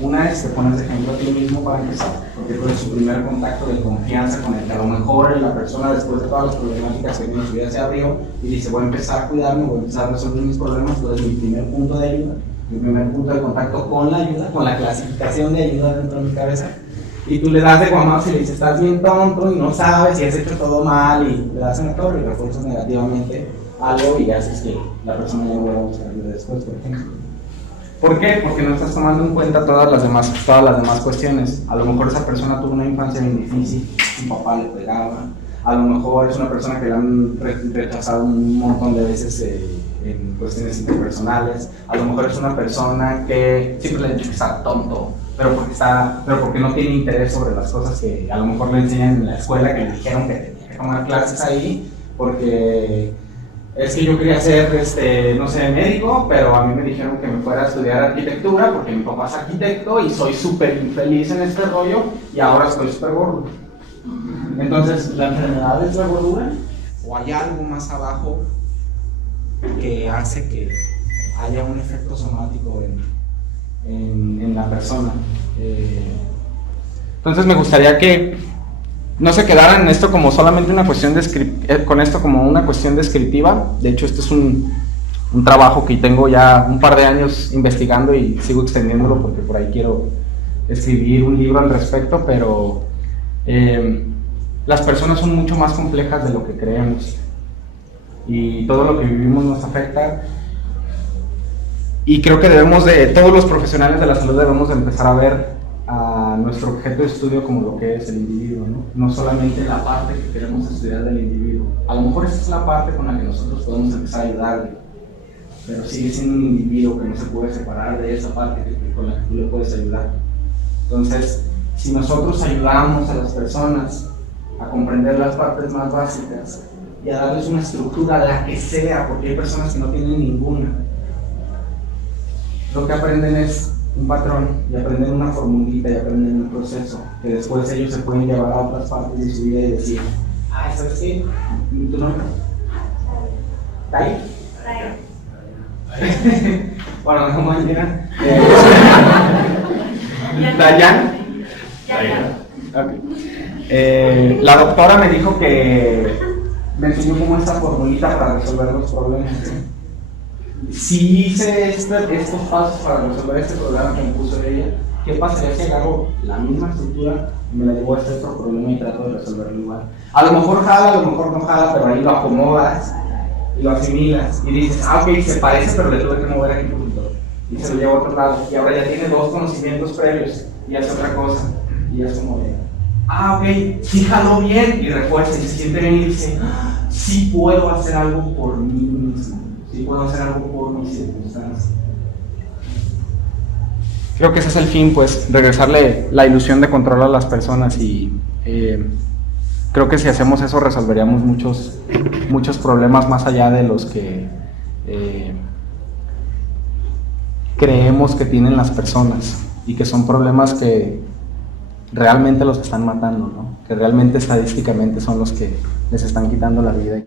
Una es, te pones de ejemplo a ti mismo para empezar, porque tú eres su primer contacto de confianza con el que a lo mejor la persona, después de todas las problemáticas que tiene en su vida, se abrió y dice, voy a empezar a cuidarme, voy a empezar a resolver mis problemas. Tú eres mi primer punto de ayuda, mi primer punto de contacto con la ayuda, con la clasificación de ayuda dentro de mi cabeza. Y tú le das de guamazo y le dices, estás bien tonto y no sabes y has hecho todo mal, y le das en la torre y refuerzas negativamente algo y haces que la persona ya no vuelva a buscar ayuda después, por ejemplo. ¿Por qué? Porque no estás tomando en cuenta todas las demás cuestiones. A lo mejor esa persona tuvo una infancia bien difícil, su papá le pegaba, a lo mejor es una persona que le han rechazado un montón de veces en cuestiones interpersonales, a lo mejor es una persona que siempre le han dicho que está tonto, pero porque no tiene interés sobre las cosas que a lo mejor le enseñan en la escuela, que le dijeron que tenía que tomar clases ahí, porque es que yo quería ser, no sé, médico, pero a mí me dijeron que me fuera a estudiar arquitectura porque mi papá es arquitecto y soy súper infeliz en este rollo y ahora estoy súper gordo. Entonces, ¿la enfermedad es la gordura? ¿O hay algo más abajo que hace que haya un efecto somático en la persona? Entonces me gustaría que no se quedaran en esto como solamente una cuestión con esto como una cuestión descriptiva. De hecho, este es un trabajo que tengo ya un par de años investigando y sigo extendiéndolo porque por ahí quiero escribir un libro al respecto, pero las personas son mucho más complejas de lo que creemos y todo lo que vivimos nos afecta, y creo que todos los profesionales de la salud debemos de empezar a ver a nuestro objeto de estudio como lo que es el individuo, no solamente la parte que queremos estudiar del individuo. A lo mejor esa es la parte con la que nosotros podemos empezar a ayudarle, pero sigue siendo un individuo que no se puede separar de esa parte con la que tú le puedes ayudar. Entonces, si nosotros ayudamos a las personas a comprender las partes más básicas y a darles una estructura, la que sea, porque hay personas que no tienen ninguna, lo que aprenden es un patrón y aprenden una formulita y aprenden un proceso que después ellos se pueden llevar a otras partes de su vida y decir, ¿sabes qué? ¿Tu nombre? ¿Ahí? Bueno, ¿cómo se llama? ¿Dayan? Okay. La doctora me dijo que me enseñó como esta formulita para resolver los problemas. Si hice estos pasos para resolver este problema que me puso ella, ¿qué pasaría si agarro la misma estructura y me la llevo a este otro problema y trato de resolverlo igual? A lo mejor jala, a lo mejor no jala, pero ahí lo acomodas y lo asimilas y dices, ok, se parece, pero le tuve que mover aquí un poquito y se lo llevo a otro lado, y ahora ya tiene dos conocimientos previos y hace otra cosa y es como de, ok, sí jaló bien, y refuerza y se siente bien y dice, sí puedo hacer algo por mí mismo. Y puedo hacer algo por mis circunstancias. Creo que ese es el fin, pues, regresarle la ilusión de control a las personas, y creo que si hacemos eso resolveríamos muchos problemas más allá de los que creemos que tienen las personas, y que son problemas que realmente los están matando, ¿no? Que realmente estadísticamente son los que les están quitando la vida.